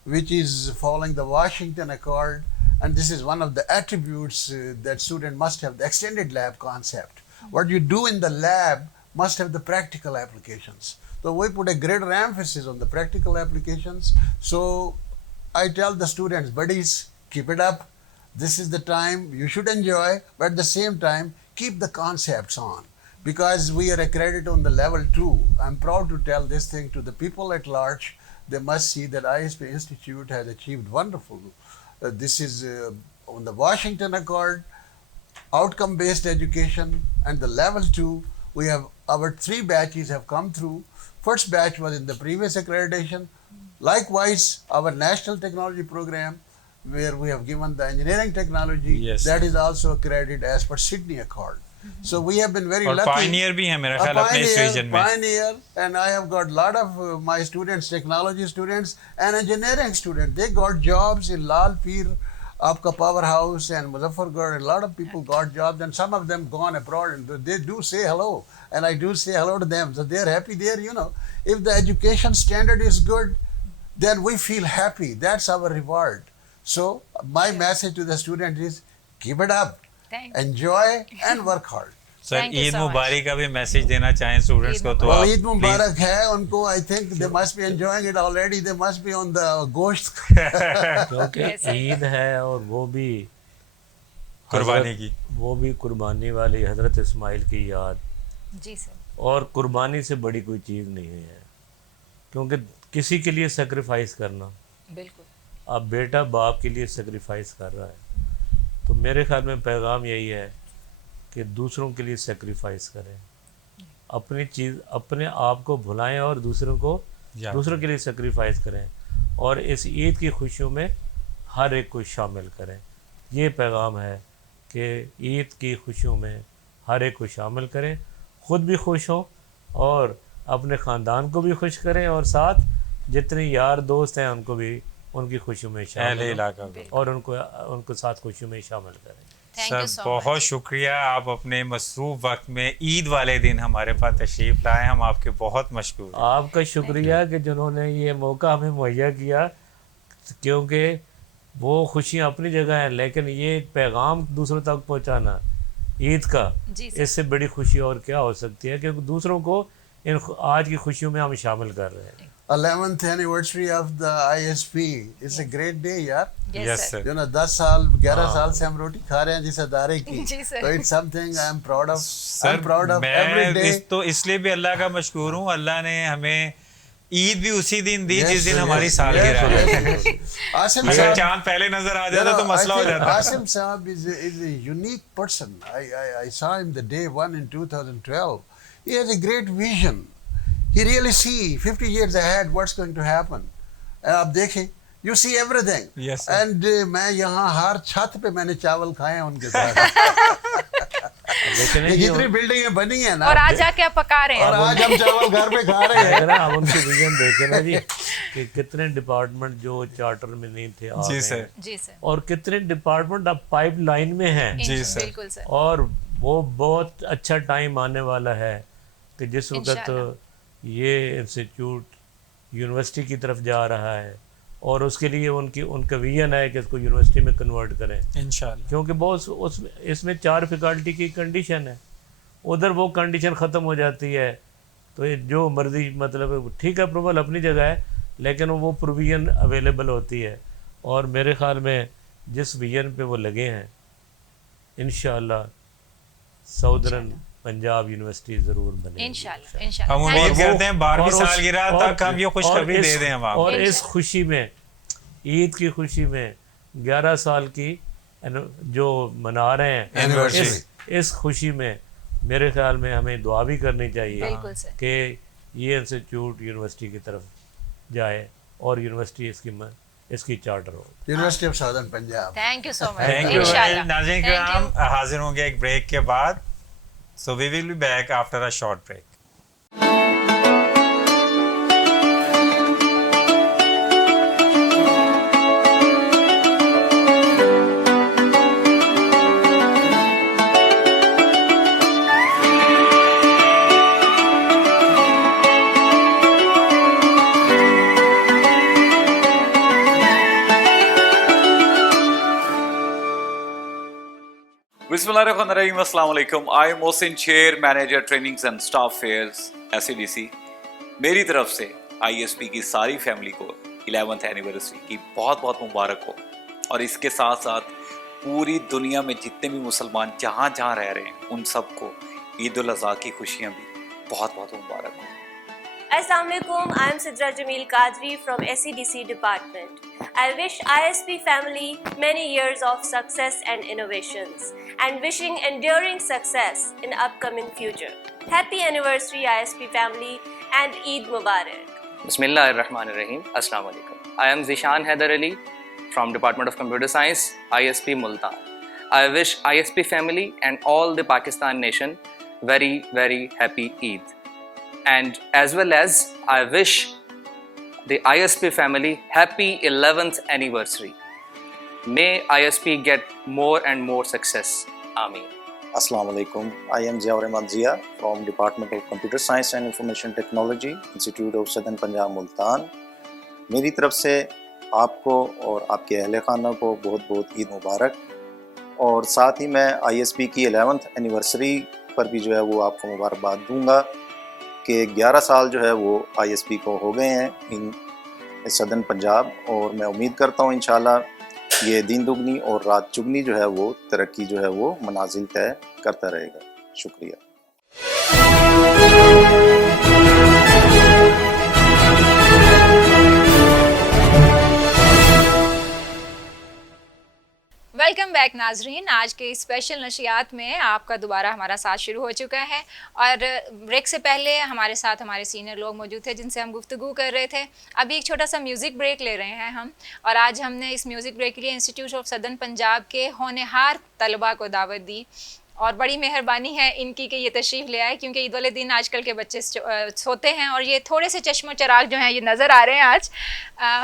which is following the Washington Accord, and this is one of the attributes that student must have, the extended lab concept. What you do in the lab must have the practical applications. So we put a greater emphasis on the practical applications. So I tell the students, buddies, keep it up. This is the time you should enjoy, but at the same time keep the concepts on, because we are accredited on the level 2. I'm proud to tell this thing to the people at large. They must see that ISP Institute has achieved wonderful. This is on the Washington Accord, outcome-based education, and the level 2. We have our 3 batches have come through. First batch was in the previous accreditation. Likewise, our national technology program, where we have given the engineering technology, yes, that is also accredited as per Sydney Accord. So we have been very lucky. Pioneer بھی ہیں میرا خیال اپنے اس region میں. Pioneer, and I have got lot of my students, technology students and engineering students. They got jobs in Lal Pir, آپ کا power house and Muzaffar گڑھ, a lot of people got jobs and some of them gone abroad and they do say hello and I do say hello to them, so they're happy there. If the education standard is good, then we feel happy. That's our reward. So my message to the student is keep it up, enjoy and work hard. سر عید مبارک کا بھی message دینا چاہیں students کو تو عید مبارک ہے ان کو. I think they must be enjoying it already. They must be on the گوشت. کیونکہ عید ہے اور وہ بھی قربانی کی, وہ بھی قربانی والی حضرت اسماعیل کی یاد. جی سر. اور قربانی سے بڑی کوئی چیز نہیں ہے, کیونکہ کسی کے لیے سیکریفائس کرنا, بالکل اب بیٹا باپ کے لیے سیکریفائس کر رہا ہے, تو میرے خیال میں پیغام یہی ہے کہ دوسروں کے لیے سیکریفائس کریں, اپنی چیز اپنے آپ کو بھلائیں اور دوسروں کے لیے سیکریفائس کریں, اور اس عید کی خوشیوں میں ہر ایک کو شامل کریں. یہ پیغام ہے کہ عید کی خوشیوں میں ہر ایک کو شامل کریں, خود بھی خوش ہوں اور اپنے خاندان کو بھی خوش کریں, اور ساتھ جتنے یار دوست ہیں ان کو بھی ان کی خوشیوں میں شامل کریں اور ان کو ساتھ خوشیوں میں شامل کریں. سر بہت شکریہ, آپ اپنے مصروف وقت میں عید والے دن ہمارے پاس تشریف لائے, ہم آپ کے بہت مشکور ہیں. آپ کا شکریہ کہ جنہوں نے یہ موقع ہمیں مہیا کیا, کیونکہ وہ خوشیاں اپنی جگہ ہیں, لیکن یہ پیغام دوسروں تک پہنچانا عید کا, اس سے بڑی خوشی اور کیا ہو سکتی ہے, کیونکہ دوسروں کو آج کی خوشیوں میں ہم شامل کر رہے ہیں. 11th anniversary of the ISP. It's a great day, yaar. Yes, sir. 10 سال 11 سال سے ہم روٹی کھا رہے ہیں جس ادارے کی, تو it's something I'm proud of. I'm proud of every day. میں تو اس لیے بھی اللہ کا مشکور ہوں, اللہ نے ہمیں عید بھی اسی دن دی جس دن ہماری سالگرہ ہے. عاصم اگر صاحب چاند پہلے نظر آ جاتا تو مسئلہ ہو جاتا. عاصم صاحب is a unique person. I saw him the day one in 2012. He has a great vision. He really see 50 years ahead what's going to happen. آپ دیکھیں, you see everything. Yes, sir. And میں یہاں ہر چھت پہ میں نے چاول کھائے ہیں ان کے ساتھ. جتنی بلڈنگیں بنی ہیں نا, اور آج جا کے آپ پکا رہے ہیں, اور آج ہم چاول گھر پہ کھا رہے ہیں. اب ان کی ویژن دیکھیں نا جی, کہ کتنے ڈپارٹمنٹ جو چارٹر میں نہیں تھے جی سر, جی سر, اور کتنے ڈپارٹمنٹ اب پائپ لائن میں ہیں. جی سر, بالکل سر. اور وہ بہت اچھا ٹائم آنے والا ہے کہ جس وقت یہ انسٹیٹیوٹ یونیورسٹی کی طرف جا رہا ہے, اور اس کے لیے ان کا ویژن ہے کہ اس کو یونیورسٹی میں کنورٹ کریں انشاءاللہ, کیونکہ بہت اس میں 4 فیکلٹی کی کنڈیشن ہے, ادھر وہ کنڈیشن ختم ہو جاتی ہے, تو یہ جو مرضی مطلب ٹھیک ہے اپروول اپنی جگہ ہے, لیکن وہ پروویژن اویلیبل ہوتی ہے. اور میرے خیال میں جس ویژن پہ وہ لگے ہیں انشاءاللہ ساؤدرن پنجاب یونیورسٹی ضرور بنے. انشاءاللہ ہم امید کرتے ہیں 12ویں سالگرہ تک ہم یہ خوشخبری دے دیں. ہم اور اس خوشی میں, عید کی خوشی میں 11 سال کی جو منا رہے ہیں, اس خوشی میں میرے خیال میں ہمیں دعا بھی کرنی چاہیے کہ یہ انسٹیٹیوٹ یونیورسٹی کی طرف جائے اور یونیورسٹی اس کی charter who. University of southern Punjab. Thank you so much. Thank you. ناظرین کرام, حاضر ہوں گے ایک بریک کے بعد. So we will be back after a short break. Bismillahirrahmanirrahim. Assalamu alaikum. I am Mohsin Chair, Manager Trainings and Staff Affairs, SADC. میری طرف سے ISP کی ساری فیملی کو 11th اینیورسری کی بہت بہت مبارک ہو, اور اس کے ساتھ ساتھ پوری دنیا میں جتنے بھی مسلمان جہاں جہاں رہ رہے ہیں ان سب کو عید الاضحیٰ کی خوشیاں بھی بہت بہت مبارک ہوں. Assalamu alaikum. I am Sidra Jamil Qadri from SEDC department. I wish ISP family many years of success and innovations, and wishing enduring success in upcoming future. Happy anniversary ISP family and Eid Mubarak. Bismillahirrahmanirrahim. Assalamu alaikum. I am Zishan Haider Ali from Department of Computer Science, ISP Multan. I wish ISP family and all the Pakistan nation very, very happy Eid. And as well as I wish the ISP family happy 11th anniversary. May ISP get more and more success. Ameen. Assalamu alaikum. I am Ziaur Rahman Zia from Department of Computer Science and Information Technology, Institute of Southern Punjab, Multan. میری طرف سے آپ کو اور آپ کے اہل خانہ کو بہت بہت عید مبارک، اور ساتھ ہی میں ISP کی 11th اینیورسری پر بھی جو ہے وہ آپ کو مبارکباد دوں گا کہ 11 سال جو ہے وہ ISP کو ہو گئے ہیں ان صدرن پنجاب، اور میں امید کرتا ہوں انشاءاللہ یہ دن دگنی اور رات چگنی جو ہے وہ ترقی جو ہے وہ منازل طے کرتا رہے گا. شکریہ. ویلکم بیک ناظرین. آج کے اسپیشل نشریات میں آپ کا دوبارہ ہمارا ساتھ شروع ہو چکا ہے، اور بریک سے پہلے ہمارے ساتھ ہمارے سینئر لوگ موجود تھے جن سے ہم گفتگو کر رہے تھے. ابھی ایک چھوٹا سا میوزک بریک لے رہے ہیں ہم، اور آج ہم نے اس میوزک بریک کے لیے انسٹیٹیوٹ آف سدرن پنجاب کے ہونہار طلباء کو دعوت دی، اور بڑی مہربانی ہے ان کی کہ یہ تشریف لے آئے، کیونکہ عید والے دن آج کل کے بچے سوتے ہیں، اور یہ تھوڑے سے چشم و چراغ جو ہیں یہ نظر آ رہے ہیں. آج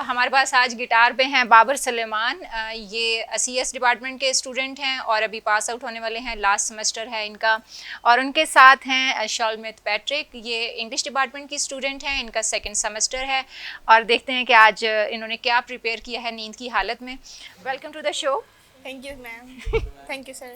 ہمارے پاس آج گٹار پہ ہیں بابر سلیمان. یہ CS ڈپارٹمنٹ کے اسٹوڈنٹ ہیں اور ابھی پاس آؤٹ ہونے والے ہیں، لاسٹ سیمسٹر ہے ان کا. اور ان کے ساتھ ہیں شالمیت پیٹرک، یہ انگلش ڈپارٹمنٹ کی اسٹوڈنٹ ہیں، ان کا 2nd سیمسٹر ہے. اور دیکھتے ہیں کہ آج انہوں نے کیا پریپیئر کیا ہے نیند کی حالت میں. Welcome to the show. Thank you ma'am. Thank you sir.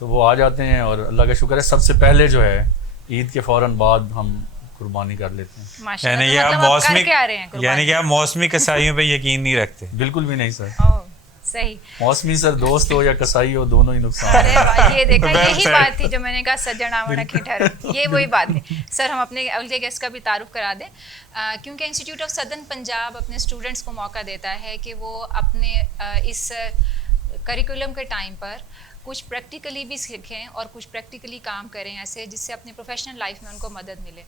تو وہ آ جاتے ہیں اور اللہ کا شکر ہے سب سے پہلے جو ہے عید کے فوراً بعد ہم قربانی کر لیتے ہیں. یعنی کہ آپ موسمی کسائیوں پہ یقین نہیں رکھتے؟ بالکل بھی نہیں سر. صحیح. موسمی سر دوست ہو یا کسائی ہو دونوں ہی نقصان ہے. یہ دیکھا یہی بات تھی جو میں نے کہا سجنا ونا کھٹر, یہ وہی بات ہے. سر ہم اپنے اگلے گیسٹ کا بھی تعارف کرا دیں, کیونکہ انسٹیٹیوٹ آف سدرن پنجاب اپنے اسٹوڈنٹس کو موقع دیتا ہے کہ وہ اپنے اس کریکولم کے ٹائم پر کچھ پریکٹیکلی بھی سیکھیں اور کچھ پریکٹیکلی کام کریں ایسے جس سے اپنی پروفیشنل لائف میں ان کو مدد ملے.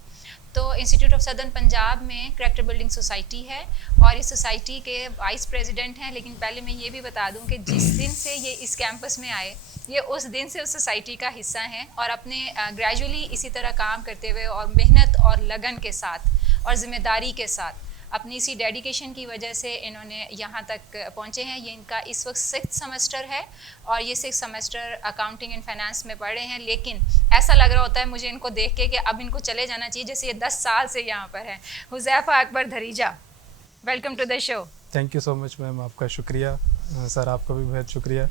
تو انسٹیٹیوٹ آف سدرن پنجاب میں کریکٹر بلڈنگ سوسائٹی ہے اور اس سوسائٹی کے وائس پریزیڈنٹ ہیں. لیکن پہلے میں یہ بھی بتا دوں کہ جس دن سے یہ اس کیمپس میں آئے یہ اس دن سے اس سوسائٹی کا حصہ ہیں اور اپنے گریجولی اسی طرح کام کرتے ہوئے اور محنت اور لگن کے ساتھ اور ذمہ داری کے ساتھ اپنی اسی ڈیڈیکیشن کی وجہ سے انہوں نے یہاں تک پہنچے ہیں. یہ ان کا اس وقت 6th سیمسٹر ہے اور یہ 6th semester accounting and finance میں پڑھ رہے ہیں. لیکن ایسا لگ رہا ہوتا ہے مجھے ان کو دیکھ کے کہ اب ان کو چلے جانا چاہیے جیسے یہ 10 سال سے یہاں پر ہیں. Huzaifa Akbar Dhareeja, welcome to the show. Thank you so much ma'am, آپ کا شکریہ. سر آپ کا بھی بہت شکریہ.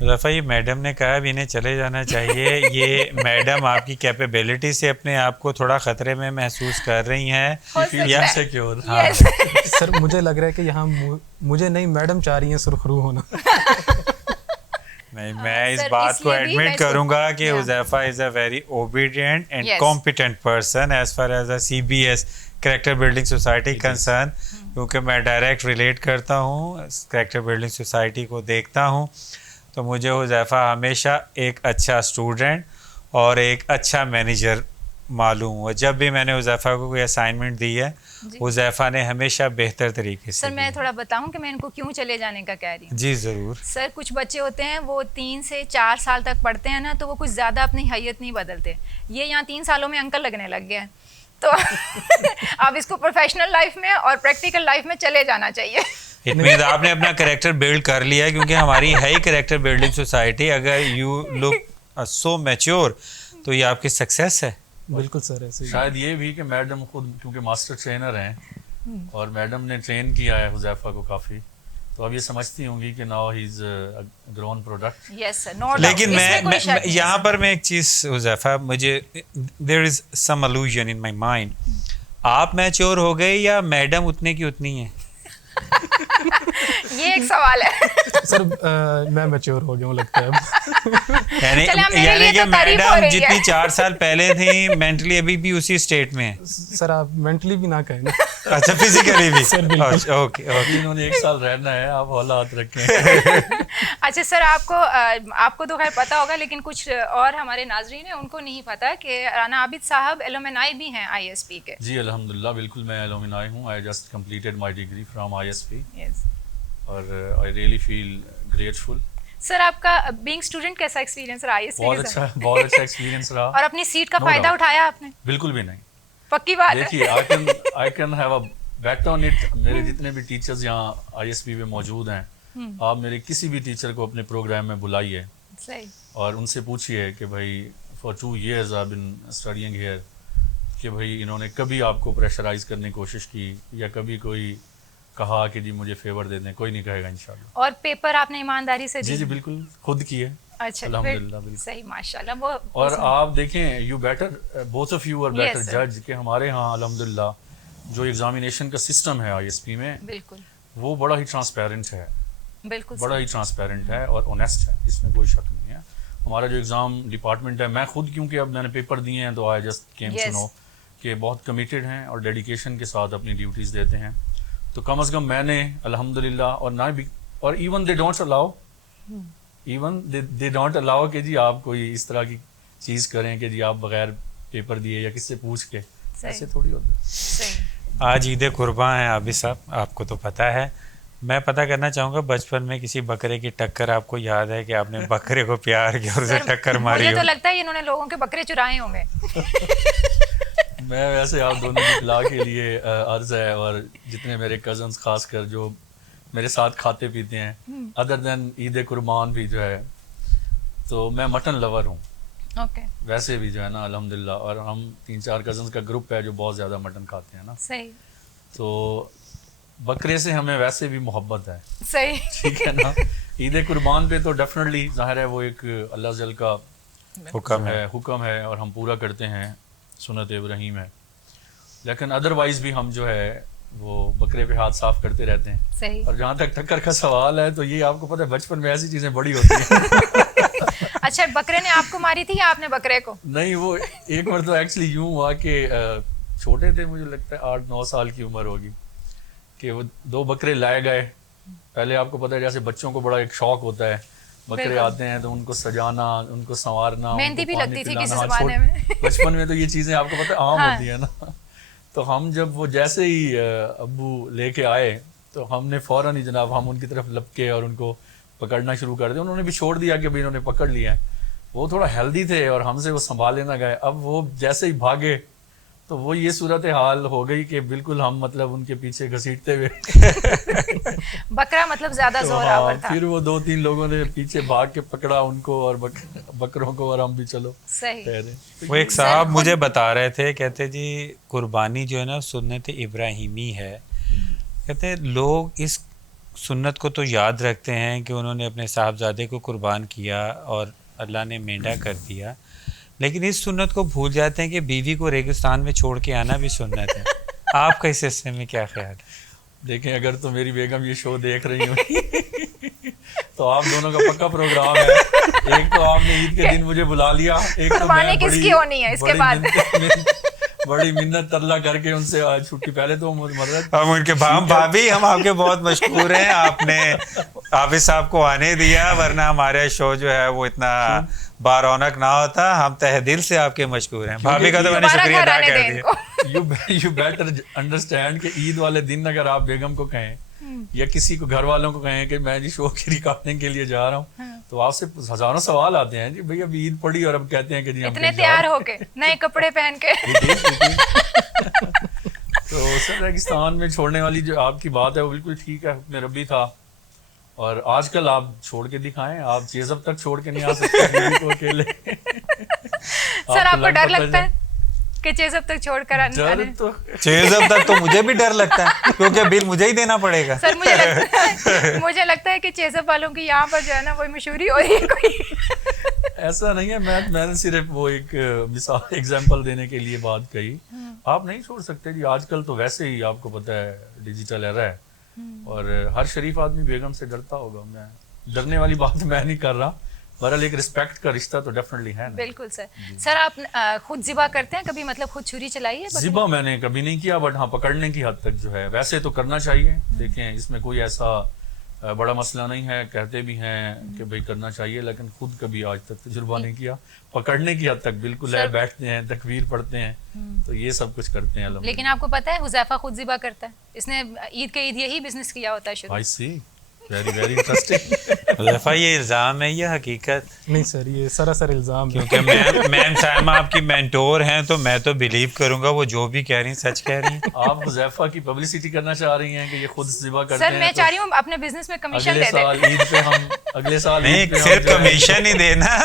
حذیفہ یہ میڈم نے کہا اب انہیں چلے جانا چاہیے, یہ میڈم آپ کی کیپیبلٹی سے اپنے آپ کو تھوڑا خطرے میں محسوس کر رہی ہیں یا سیکیور؟ سر مجھے لگ رہا ہے کہ یہاں مجھے نہیں میڈم چاہ رہی ہیں سرخرو ہونا. نہیں, میں اس بات کو ایڈمٹ کروں گا کہ Huzaifa is a very obedient and competent person as far as a CBS character building society concern, کیونکہ میں ڈائریکٹ ریلیٹ کرتا ہوں کریکٹر بلڈنگ سوسائٹی کو دیکھتا ہوں. تو مجھے حذیفہ ہمیشہ ایک اچھا اسٹوڈنٹ اور ایک اچھا مینیجر معلوم ہوا. جب بھی میں نے حذیفہ کو کوئی اسائنمنٹ دی ہے حذیفہ نے ہمیشہ بہتر طریقے سے. سر میں تھوڑا بتاؤں کہ میں ان کو کیوں چلے جانے کا کہہ رہی ہوں. جی ضرور. سر کچھ بچے ہوتے ہیں وہ 3 سے 4 سال تک پڑھتے ہیں نا, تو وہ کچھ زیادہ اپنی حیت نہیں بدلتے. یہ یہاں 3 سالوں میں انکل لگنے لگ گیا, تو اب اس کو پروفیشنل لائف میں اور پریکٹیکل لائف میں چلے جانا چاہیے. اٹ مینز آپ نے اپنا کریکٹر بلڈ کر لیا ہے, کیونکہ ہماری ہے ہی کریکٹر بلڈنگ سوسائٹی. اگر یو لک سو میچور تو یہ آپ کی سکسیس ہے. بالکل سر ایسے شاید یہ بھی کہ میڈم خود کیونکہ ماسٹر ٹرینر ہیں اور میڈم نے ٹرین کیا ہے حذیفہ کو کافی, تو اب یہ سمجھتی ہوں گی کہ now he is grown product. لیکن میں یہاں پر میں ایک چیز حذیفہ, مجھے دیر از سم الوژن ان مائی مائنڈ, آپ میچور ہو گئے یا میڈم اتنے کی اتنی ہیں؟ یہ ایک سوال ہے. سر میں میچور ہو گیا ہوں لگتا ہے. یعنی کہ میڈم جتنی 4 سال پہلے تھیں مینٹلی ابھی بھی اسی اسٹیٹ میں ہیں. سر آپ مینٹلی بھی نہ کہیں نا. اچھا فزیکلی بھی. اوکے, انہوں نے 1 سال رہنا ہے, آپ حالات رکھیں. اچھا سر آپ کو تو خیر پتہ ہوگا, لیکن کچھ اور ہمارے ناظرین ہیں ان کو نہیں پتہ کہ رانا عابد صاحب ایلومنائی بھی ہیں ISP کے. جی الحمدللہ, بالکل میں ایلومنائی ہوں. I just completed my degree from ISP اور آئی ریئلی فیل گریٹفل. سر آپ کا بینگ اسٹوڈنٹ کیسا ایکسپیرینس رہا ISP؟ بہت اچھا ایکسپیرینس رہا. اور اپنی سیٹ کا فائدہ اٹھایا آپ نے؟ بالکل بھی نہیں. پکی بات ہے. دیکھیے I can have a bet on it. میرے جتنے بھی ٹیچرز یہاں ISP میں موجود ہیں, آپ میرے کسی بھی ٹیچر کو اپنے پروگرام میں بلائیے اور ان سے پوچھیے کہ بھائی for 2 years I been studying here کہ بھائی انہوں نے کبھی آپ کو پریشرائز کرنے کی کوشش کی یا کبھی کوئی کہا کہ جی مجھے فیور دے دیں؟ کوئی نہیں کہے گا انشاءاللہ. اور پیپر آپ نے ایمانداری سے جی بالکل خود کیے. اچھا الحمدللہ بالکل صحیح ماشاءاللہ. اور آپ دیکھیں you better both of you are better جج کہ ہمارے ہاں الحمدللہ جو ایگزامینیشن کا سسٹم ہے ISP میں بالکل وہ بڑا ہی ٹرانسپیرنٹ ہے. بالکل بڑا ہی ٹرانسپیرنٹ ہے اور اونیسٹ ہے, اس میں کوئی شک نہیں ہے. ہمارا جو ایگزام ڈپارٹمنٹ ہے, میں خود کیونکہ اب میں نے پیپر دیے ہیں تو I just came to know کہ بہت کمیٹیڈ ہیں اور ڈیڈیکیشن کے ساتھ اپنی ڈیوٹیز دیتے ہیں. تو کم از کم میں نے الحمدللہ اور نہ بھی, اور ایون دے ڈونٹ الاؤ کہ جی آپ کوئی اس طرح کی چیز کریں کہ جی آپ بغیر پیپر دیے یا کس سے پوچھ کے, ایسے تھوڑی ہوتا ہے. آج عید قرباں ہے عابد صاحب, آپ کو تو پتہ ہے. میں پتہ کرنا چاہوں گا بچپن میں کسی بکرے کی ٹکر آپ کو یاد ہے کہ آپ نے بکرے کو پیار کیا اور اسے ٹکر ماری؟ مجھے تو لگتا ہے انہوں نے لوگوں کے بکرے چرائے ہوں گے. میں ویسے آپ دونوں کی اطلاع کے لیے عرض ہے, اور جتنے میرے کزنس خاص کر جو میرے ساتھ کھاتے پیتے ہیں ادر دین عید قربان بھی جو ہے, تو میں مٹن لور ہوں. ویسے بھی جو ہے نا الحمدللہ, اور ہم 3-4 کزنس کا گروپ ہے جو بہت زیادہ مٹن کھاتے ہیں نا. صحیح. تو بکرے سے ہمیں ویسے بھی محبت ہے. صحیح. ٹھیک ہے نا. عید قربان پہ تو ڈیفینیٹلی ظاہر ہے وہ ایک اللہ جل کا حکم ہے اور ہم پورا کرتے ہیں, سنت ابراہیم ہے. لیکن ادروائز بھی ہم جو ہے وہ بکرے پہ ہاتھ صاف کرتے رہتے ہیں. صحیح. اور جہاں تک ٹکر کا سوال ہے تو یہ آپ کو پتہ ہے بچپن میں ایسی چیزیں بڑی ہوتی ہیں. اچھا, بکرے نے آپ کو ماری تھی یا آپ نے بکرے کو؟ نہیں, وہ ایک مرتبہ ایکچولی یوں ہوا کہ چھوٹے تھے, مجھے لگتا ہے 8-9 سال کی عمر ہوگی, کہ وہ 2 بکرے لائے گئے. پہلے آپ کو پتہ ہے جیسے بچوں کو بڑا ایک شوق ہوتا ہے, بکرے آتے ہیں تو ان کو سجانا, ان کو سنوارنا, مہندی بھی لگتی تھی کسی زمانے میں. بچپن میں تو یہ چیزیں آپ کو پتہ ہے عام ہوتی ہیں نا. تو ہم جب وہ جیسے ہی ابو لے کے آئے تو ہم نے فوراً ہی جناب ہم ان کی طرف لپکے اور ان کو پکڑنا شروع کر دیا. انہوں نے بھی چھوڑ دیا کہ بھائی انہوں نے پکڑ لیا ہے. وہ تھوڑا ہیلدی تھے اور ہم سے وہ سنبھالے نہ گئے. اب وہ جیسے ہی بھاگے تو وہ یہ صورتحال ہو گئی کہ بالکل ہم مطلب ان کے پیچھے گھسیٹتے ہوئے بکرا مطلب زیادہ زور آور تھا. پھر وہ 2-3 لوگوں نے پیچھے بھاگ کے پکڑا ان کو اور بکروں کو, اور ہم بھی چلو. صحیح. وہ ایک صاحب مجھے بتا رہے تھے, کہتے جی قربانی جو ہے نا سنت ابراہیمی ہے. کہتے لوگ اس سنت کو تو یاد رکھتے ہیں کہ انہوں نے اپنے صاحبزادے کو قربان کیا اور اللہ نے مینڈا کر دیا, لیکن اس سنت کو بھول جاتے ہیں کہ بیوی کو ریگستان میں چھوڑ کے آنا بھی سنت ہے. آپ کا اس حصے میں کیا خیال ہے؟ دیکھیں, اگر تو میری بیگم یہ شو دیکھ رہی ہوئی تو آپ دونوں کا پکا پروگرام ہے. ایک تو آپ نے عید کے دن مجھے بلا لیا, ایک تو میں کس کی ہونی ہے اس کے بعد بڑی منت ترلا کر کے ان سے چھٹی. پہلے تو ہم ان کے بھابھی ہم آپ کے بہت مشکور ہیں, آپ نے حافظ صاحب کو آنے دیا, ورنہ ہمارا شو جو ہے وہ اتنا بارونق نہ ہوتا. ہم تہ دل سے آپ کے مشکور ہیں. بھابھی کا تو میں نے شکریہ ادا کر دیا. یو بیٹر انڈرسٹینڈ کہ عید والے دن اگر آپ بیگم کو کہیں یا کسی کو گھر والوں کو کہیں کہ میں جی شو کی ریکارڈنگ کے لیے جا رہا ہوں, تو آپ سے ہزاروں سوال آتے ہیں, جی بھئی اب عید پڑی اور اب کہتے ہیں کہ جی ہم اتنے تیار ہو کے نئے کپڑے پہن کے. تو سر ریگستان میں چھوڑنے والی جو آپ کی بات ہے وہ بالکل ٹھیک ہے, حکم ربی تھا. اور آج کل آپ چھوڑ کے دکھائیں, آپ چیزب تک چھوڑ کے نہیں آ سکتے کو اکیلے. سر آپ کو ڈر لگتا ہے کہ چیزب تک چھوڑ کر آنے؟ چیزب تک تو مجھے بھی ڈر لگتا ہے کیونکہ بل مجھے ہی دینا پڑے گا. سر مجھے لگتا ہے کہ چیزب والوں کی یہاں پر جو ہے نا وہ مشہوری ہو رہی ہے کوئی. ایسا نہیں ہے, میں نے صرف وہ ایک مثال ایگزامپل دینے کے لیے بات کہی. آپ نہیں چھوڑ سکتے جی, آج کل تو ویسے ہی آپ کو پتہ ہے ڈیجیٹل ایرا ہے اور ہر شریف آدمی بیگم سے ڈرتا ہوگا. میں ڈرنے والی بات میں نہیں کر رہا, بہرحال ایک رسپیکٹ کا رشتہ تو ڈیفینیٹلی ہے. بالکل سر. سر آپ خود ذبح کرتے ہیں کبھی, مطلب خود چھری چلائی ہے؟ ذبح میں نے کبھی نہیں کیا, بٹ ہاں پکڑنے کی حد تک جو ہے ویسے تو کرنا چاہیے. دیکھیں اس میں کوئی ایسا بڑا مسئلہ نہیں ہے, کہتے بھی ہیں کہ بھئی کرنا چاہیے, لیکن خود کبھی آج تک تجربہ نہیں کیا. پکڑنے کی حد تک بالکل ہے, بیٹھتے ہیں, تکبیر پڑھتے ہیں, تو یہ سب کچھ کرتے ہیں. لیکن آپ کو پتہ ہے حذیفہ خود ذبح کرتا ہے, اس نے عید کے عید یہی بزنس کیا ہوتا ہے شروع. آئی سی, ویری انٹرسٹنگ. حذیفہ یہ الزام ہے یا حقیقت؟ نہیں سر, یہ سراسر الزام. کیونکہ میم سائمہ آپ کی مینٹور ہیں تو میں تو بلیو کروں گا وہ جو بھی کہہ رہی ہیں سچ کہہ رہی ہیں. آپ حذیفہ کی پبلسٹی کرنا چاہ رہی ہیں کہ یہ خود ذبح کرتے ہیں؟ سر میں چاہ رہی ہوں اپنے بزنس میں کمیشن دے دیں. اگلے سال نہیں, صرف کمیشن ہی دینا,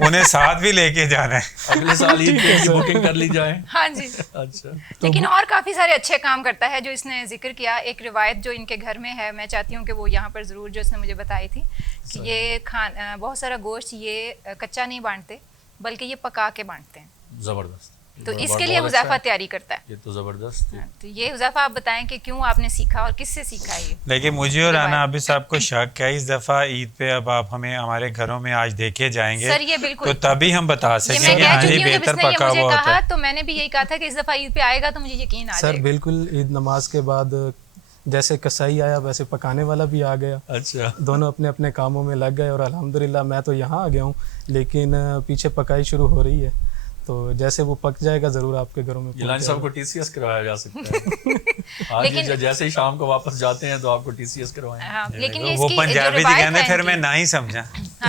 انہیں ساتھ بھی لے کے جانا ہے. اگلے سال عید کی بکنگ کر لی جائے. ہاں جی. اچھا, لیکن اور کافی سارے اچھے کام کرتا ہے جو اس نے ذکر کیا. ایک روایت جو ان کے گھر میں ہے, میں چاہتی ہوں کہ وہ یہاں پر ضرور, جو اس نے مجھے بتائی تھی کہ یہ بہت سارا گوشت یہ کچا نہیں بانٹتے بلکہ یہ پکا کے بانٹتے ہیں. زبردست. تو اس کے لیے حذیفہ تیاری کرتا ہے. یہ تو زبردست. تو یہ حذیفہ آپ بتائیں کہ کیوں آپ نے سیکھا اور کس سے سیکھا ہے؟ لیکن مجھے اور رانا عابد صاحب کو شک ہے اس دفعہ عید پہ اب آپ ہمیں ہمارے گھروں میں آج دیکھے جائیں گے سر, یہ بالکل, تو تبھی ہم بتا سکیں گے ہاں یہ بہتر پکا ہوا ہوتا ہے. تو میں نے بھی یہی کہا تھا کہ اس دفعہ عید پہ آئے گا تو مجھے یقین آ جائے گا. سر بالکل, عید نماز کے بعد جیسے کسائی آیا ویسے پکانے والا بھی آ گیا. اچھا, دونوں اپنے اپنے کاموں میں لگ گئے اور الحمدللہ میں تو یہاں آ گیا ہوں, لیکن پیچھے پکائی شروع ہو رہی ہے. تو جیسے وہ پک جائے گا ضرور آپ کے گھروں میں. یلانی صاحب کو ٹی سی ایس کروایا جا سکتا ہے. آج جیسے ہی شام کو واپس جاتے ہیں تو آپ کو ٹی سی ایس کروائیں. لیکن وہ پنجابی جی کہتے ہیں پھر میں نہ ہی سمجھا.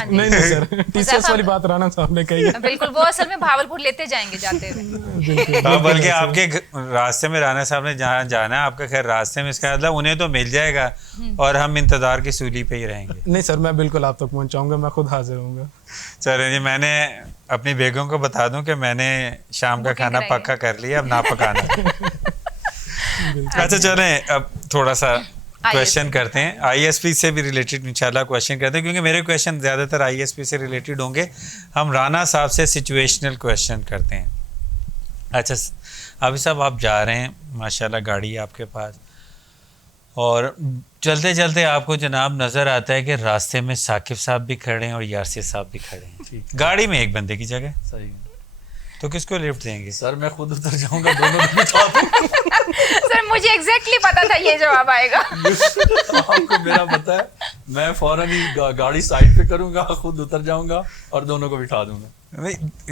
نہیں سر, ٹی سی ایس والی بات رانا صاحب نے کہی ہے. بالکل, وہ اصل میں بھاولپور لیتے جائیں گے جاتے ہوئے. بلکہ آپ کے راستے میں رانا صاحب نے جہاں جانا ہے آپ کا خیر راستے میں, اس کا مطلب انہیں تو مل جائے گا اور ہم انتظار کی سولی پہ ہی رہیں گے. نہیں سر, میں بالکل آپ تک پہنچاؤں گا, میں خود حاضر ہوں گا. چلیں جی, میں نے اپنی بیگم کو بتا دوں کہ میں نے شام کا کھانا پکا کر لیا, اب نہ پکانا. اچھا چلیں, اب تھوڑا سا کویشچن کرتے ہیں, آئی ایس پی سے بھی ریلیٹڈ انشاءاللہ کویشچن کرتے ہیں, کیونکہ میرے کویشچن زیادہ تر آئی ایس پی سے ریلیٹڈ ہوں گے. ہم رانا صاحب سے سچویشنل کویشچن کرتے ہیں. اچھا عابد صاحب, آپ جا رہے ہیں ماشاءاللہ, گاڑی آپ کے پاس, اور چلتے چلتے آپ کو جناب نظر آتا ہے کہ راستے میں ثاقب صاحب بھی کھڑے ہیں اور یاسر صاحب بھی کھڑے ہیں, گاڑی میں ایک بندے کی جگہ. صحیح, تو کس کو لفٹ دیں گے؟ سر میں خود اتر جاؤں گا, دونوں کو بٹھا دوں. سر مجھے ایگزیکٹلی پتا تھا یہ جواب آئے گا. آپ کو میرا پتا ہے, میں فوراً ہی گاڑی سائڈ پہ کروں گا, خود اتر جاؤں گا اور دونوں کو بٹھا دوں گا.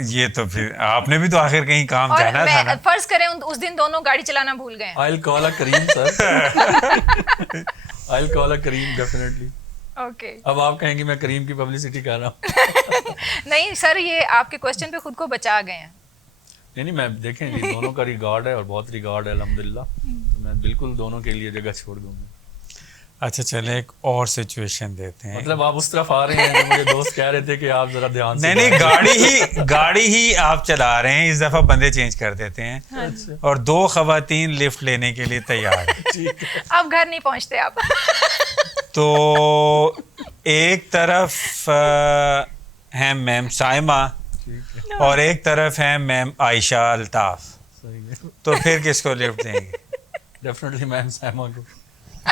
یہ تو پھر آپ نے بھی تو آخر کہیں کام جانا تھا نا. فرض کریں اس دن دونوں گاڑی چلانا بھول گئے. I'll call a Karim sir, I'll call a Karim definitely. Okay, اب آپ کہیں گے میں کریم کی پبلسٹی کر رہا ہوں. نہیں سر, یہ آپ کے کوشچن پہ خود کو بچا گئے ہیں. نہیں میں دیکھیں جی, دونوں کا ریگارڈ ہے اور بہت ریگارڈ ہے الحمدللہ, تو میں بالکل دونوں کے لیے جگہ چھوڑ دوں گا. اچھا چلیں ایک اور سچویشن دیتے ہیں. مطلب آپ اس طرف آ رہے ہیں, مجھے دوست کہہ رہے تھے کہ آپ ذرا دھیان سے. نہیں, گاڑی ہی آپ چلا رہے ہیں, اس دفعہ بندے چینج کر دیتے ہیں, اور 2 خواتین لفٹ لینے کے لیے تیار ہیں. اب گھر نہیں پہنچتے آپ. تو ایک طرف ہیں میم سائمہ اور ایک طرف ہیں میم عائشہ الطاف, تو پھر کس کو لفٹ دیں گے؟ ڈیفینیٹلی میم سائمہ کو.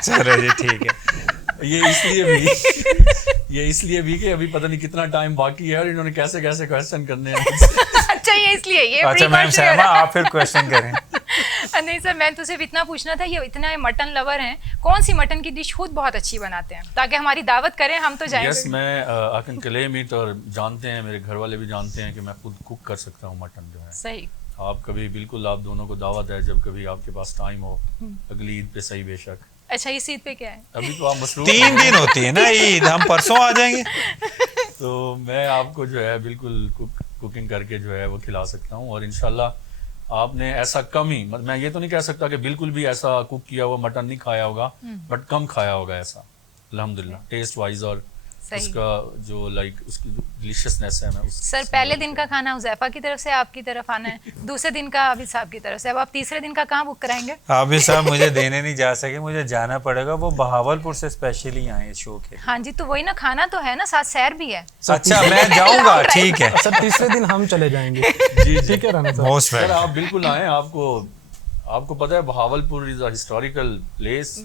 چلو جی ٹھیک ہے. یہ اس لیے بھی کہ ابھی پتہ نہیں کتنا ٹائم باقی ہے اور انہوں نے کیسے کیسے کویشچن کرنے ہیں. اچھا یہ اس لیے, یہ اچھا میم سائمہ آپ پھر کویشچن کریں. نہیں سر, میں تو صرف اتنا پوچھنا تھا, یہ اتنا مٹن لور ہیں, کون سی مٹن کی ڈش خود بہت اچھی بناتے ہیں تاکہ ہماری دعوت کریں, ہم تو جائیں. یس, میں آئی کین کلیم اٹ, اور جانتے ہیں میرے گھر والے بھی جانتے ہیں کہ میں خود کوک کر سکتا ہوں مٹن جو ہے. صحیح. آپ کبھی بالکل, آپ دونوں کو دعوت ہے, جب کبھی آپ کے پاس ٹائم ہو, اگلی عید پہ صحیح بے شک. اچھا اس عید پہ کیا ہے؟ ابھی تو آپ مصروف 3 دن ہوتی ہے نا عید, ہم پرسوں آ جائیں گے. تو میں آپ کو جو ہے بالکل کوکنگ کر کے جو ہے وہ کھلا سکتا ہوں, اور انشاءاللہ آپ نے ایسا کم ہی, میں یہ تو نہیں کہہ سکتا کہ بالکل بھی ایسا کوک کیا ہوا مٹن نہیں کھایا ہوگا, بٹ کم کھایا ہوگا ایسا الحمدللہ, ٹیسٹ وائز اور اس کا جو لائک اس کی جو ڈیلیشیسنیس ہے. میں سر پہلے دن کا کھانا حذیفہ کی طرف سے آپ کی طرف آنا ہے, دوسرے دن کا عابد صاحب کی طرف سے, اب آپ تیسرے دن کا کہاں بک کرائیں گے؟ عابد صاحب مجھے دینے نہیں جا سکے, مجھے جانا پڑے گا, وہ بہاولپور سے اسپیشلی آئے شو کے. ہاں جی, تو وہی نا, کھانا تو ہے نا, ساتھ سیر بھی ہے. اچھا میں جاؤں گا, ٹھیک ہے سر تیسرے دن ہم چلے جائیں گے. جی ٹھیک ہے رانا موسٹ سر, آپ بالکل آئیں. آپ کو پتہ ہے بہاولپور از اے ہسٹوریکل پلیس,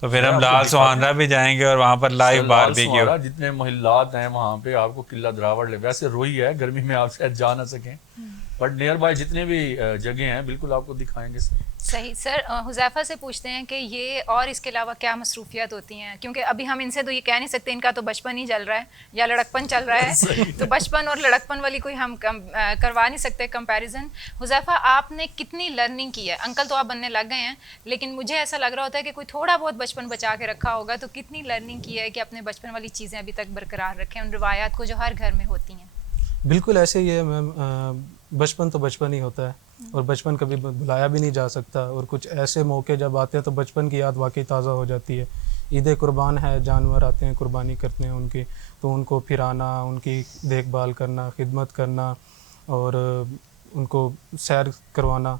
تو پھر ہم لال سوہانرا بھی جائیں گے اور وہاں پر لائیو باربیکیو. جتنے محلات ہیں وہاں پہ آپ کو قلعہ دراوڑ, ویسے روئی ہے, گرمی میں آپ شاید جا نہ سکیں, بٹ نیئر بائی جتنے بھی جگہ ہیں بالکل آپ کو دکھائیں گے سر. صحیح. سر حذیفہ سے پوچھتے ہیں کہ یہ اور اس کے علاوہ کیا مصروفیات ہوتی ہیں, کیونکہ ابھی ہم ان سے تو یہ کہہ نہیں سکتے, ان کا تو بچپن ہی چل رہا ہے یا لڑکپن چل رہا ہے, تو بچپن اور لڑکپن والی کوئی ہم کروا نہیں سکتے کمپیریزن. حذیفہ آپ نے کتنی لرننگ کی ہے؟ انکل تو آپ بننے لگ گئے ہیں, لیکن مجھے ایسا لگ رہا ہوتا ہے کہ کوئی تھوڑا بہت بچپن بچا کے رکھا ہوگا, تو کتنی لرننگ کی ہے کہ اپنے بچپن والی چیزیں ابھی تک برقرار رکھیں, ان روایات کو جو ہر گھر میں ہوتی ہیں؟ بالکل ایسے ہی ہے میم, بچپن تو بچپن ہی ہوتا ہے, اور بچپن کبھی بھلایا بھی نہیں جا سکتا, اور کچھ ایسے موقع جب آتے ہیں تو بچپن کی یاد واقعی تازہ ہو جاتی ہے. عید قربان ہے, جانور آتے ہیں, قربانی کرتے ہیں ان کی, تو ان کو پھرانا, ان کی دیکھ بھال کرنا, خدمت کرنا, اور ان کو سیر کروانا.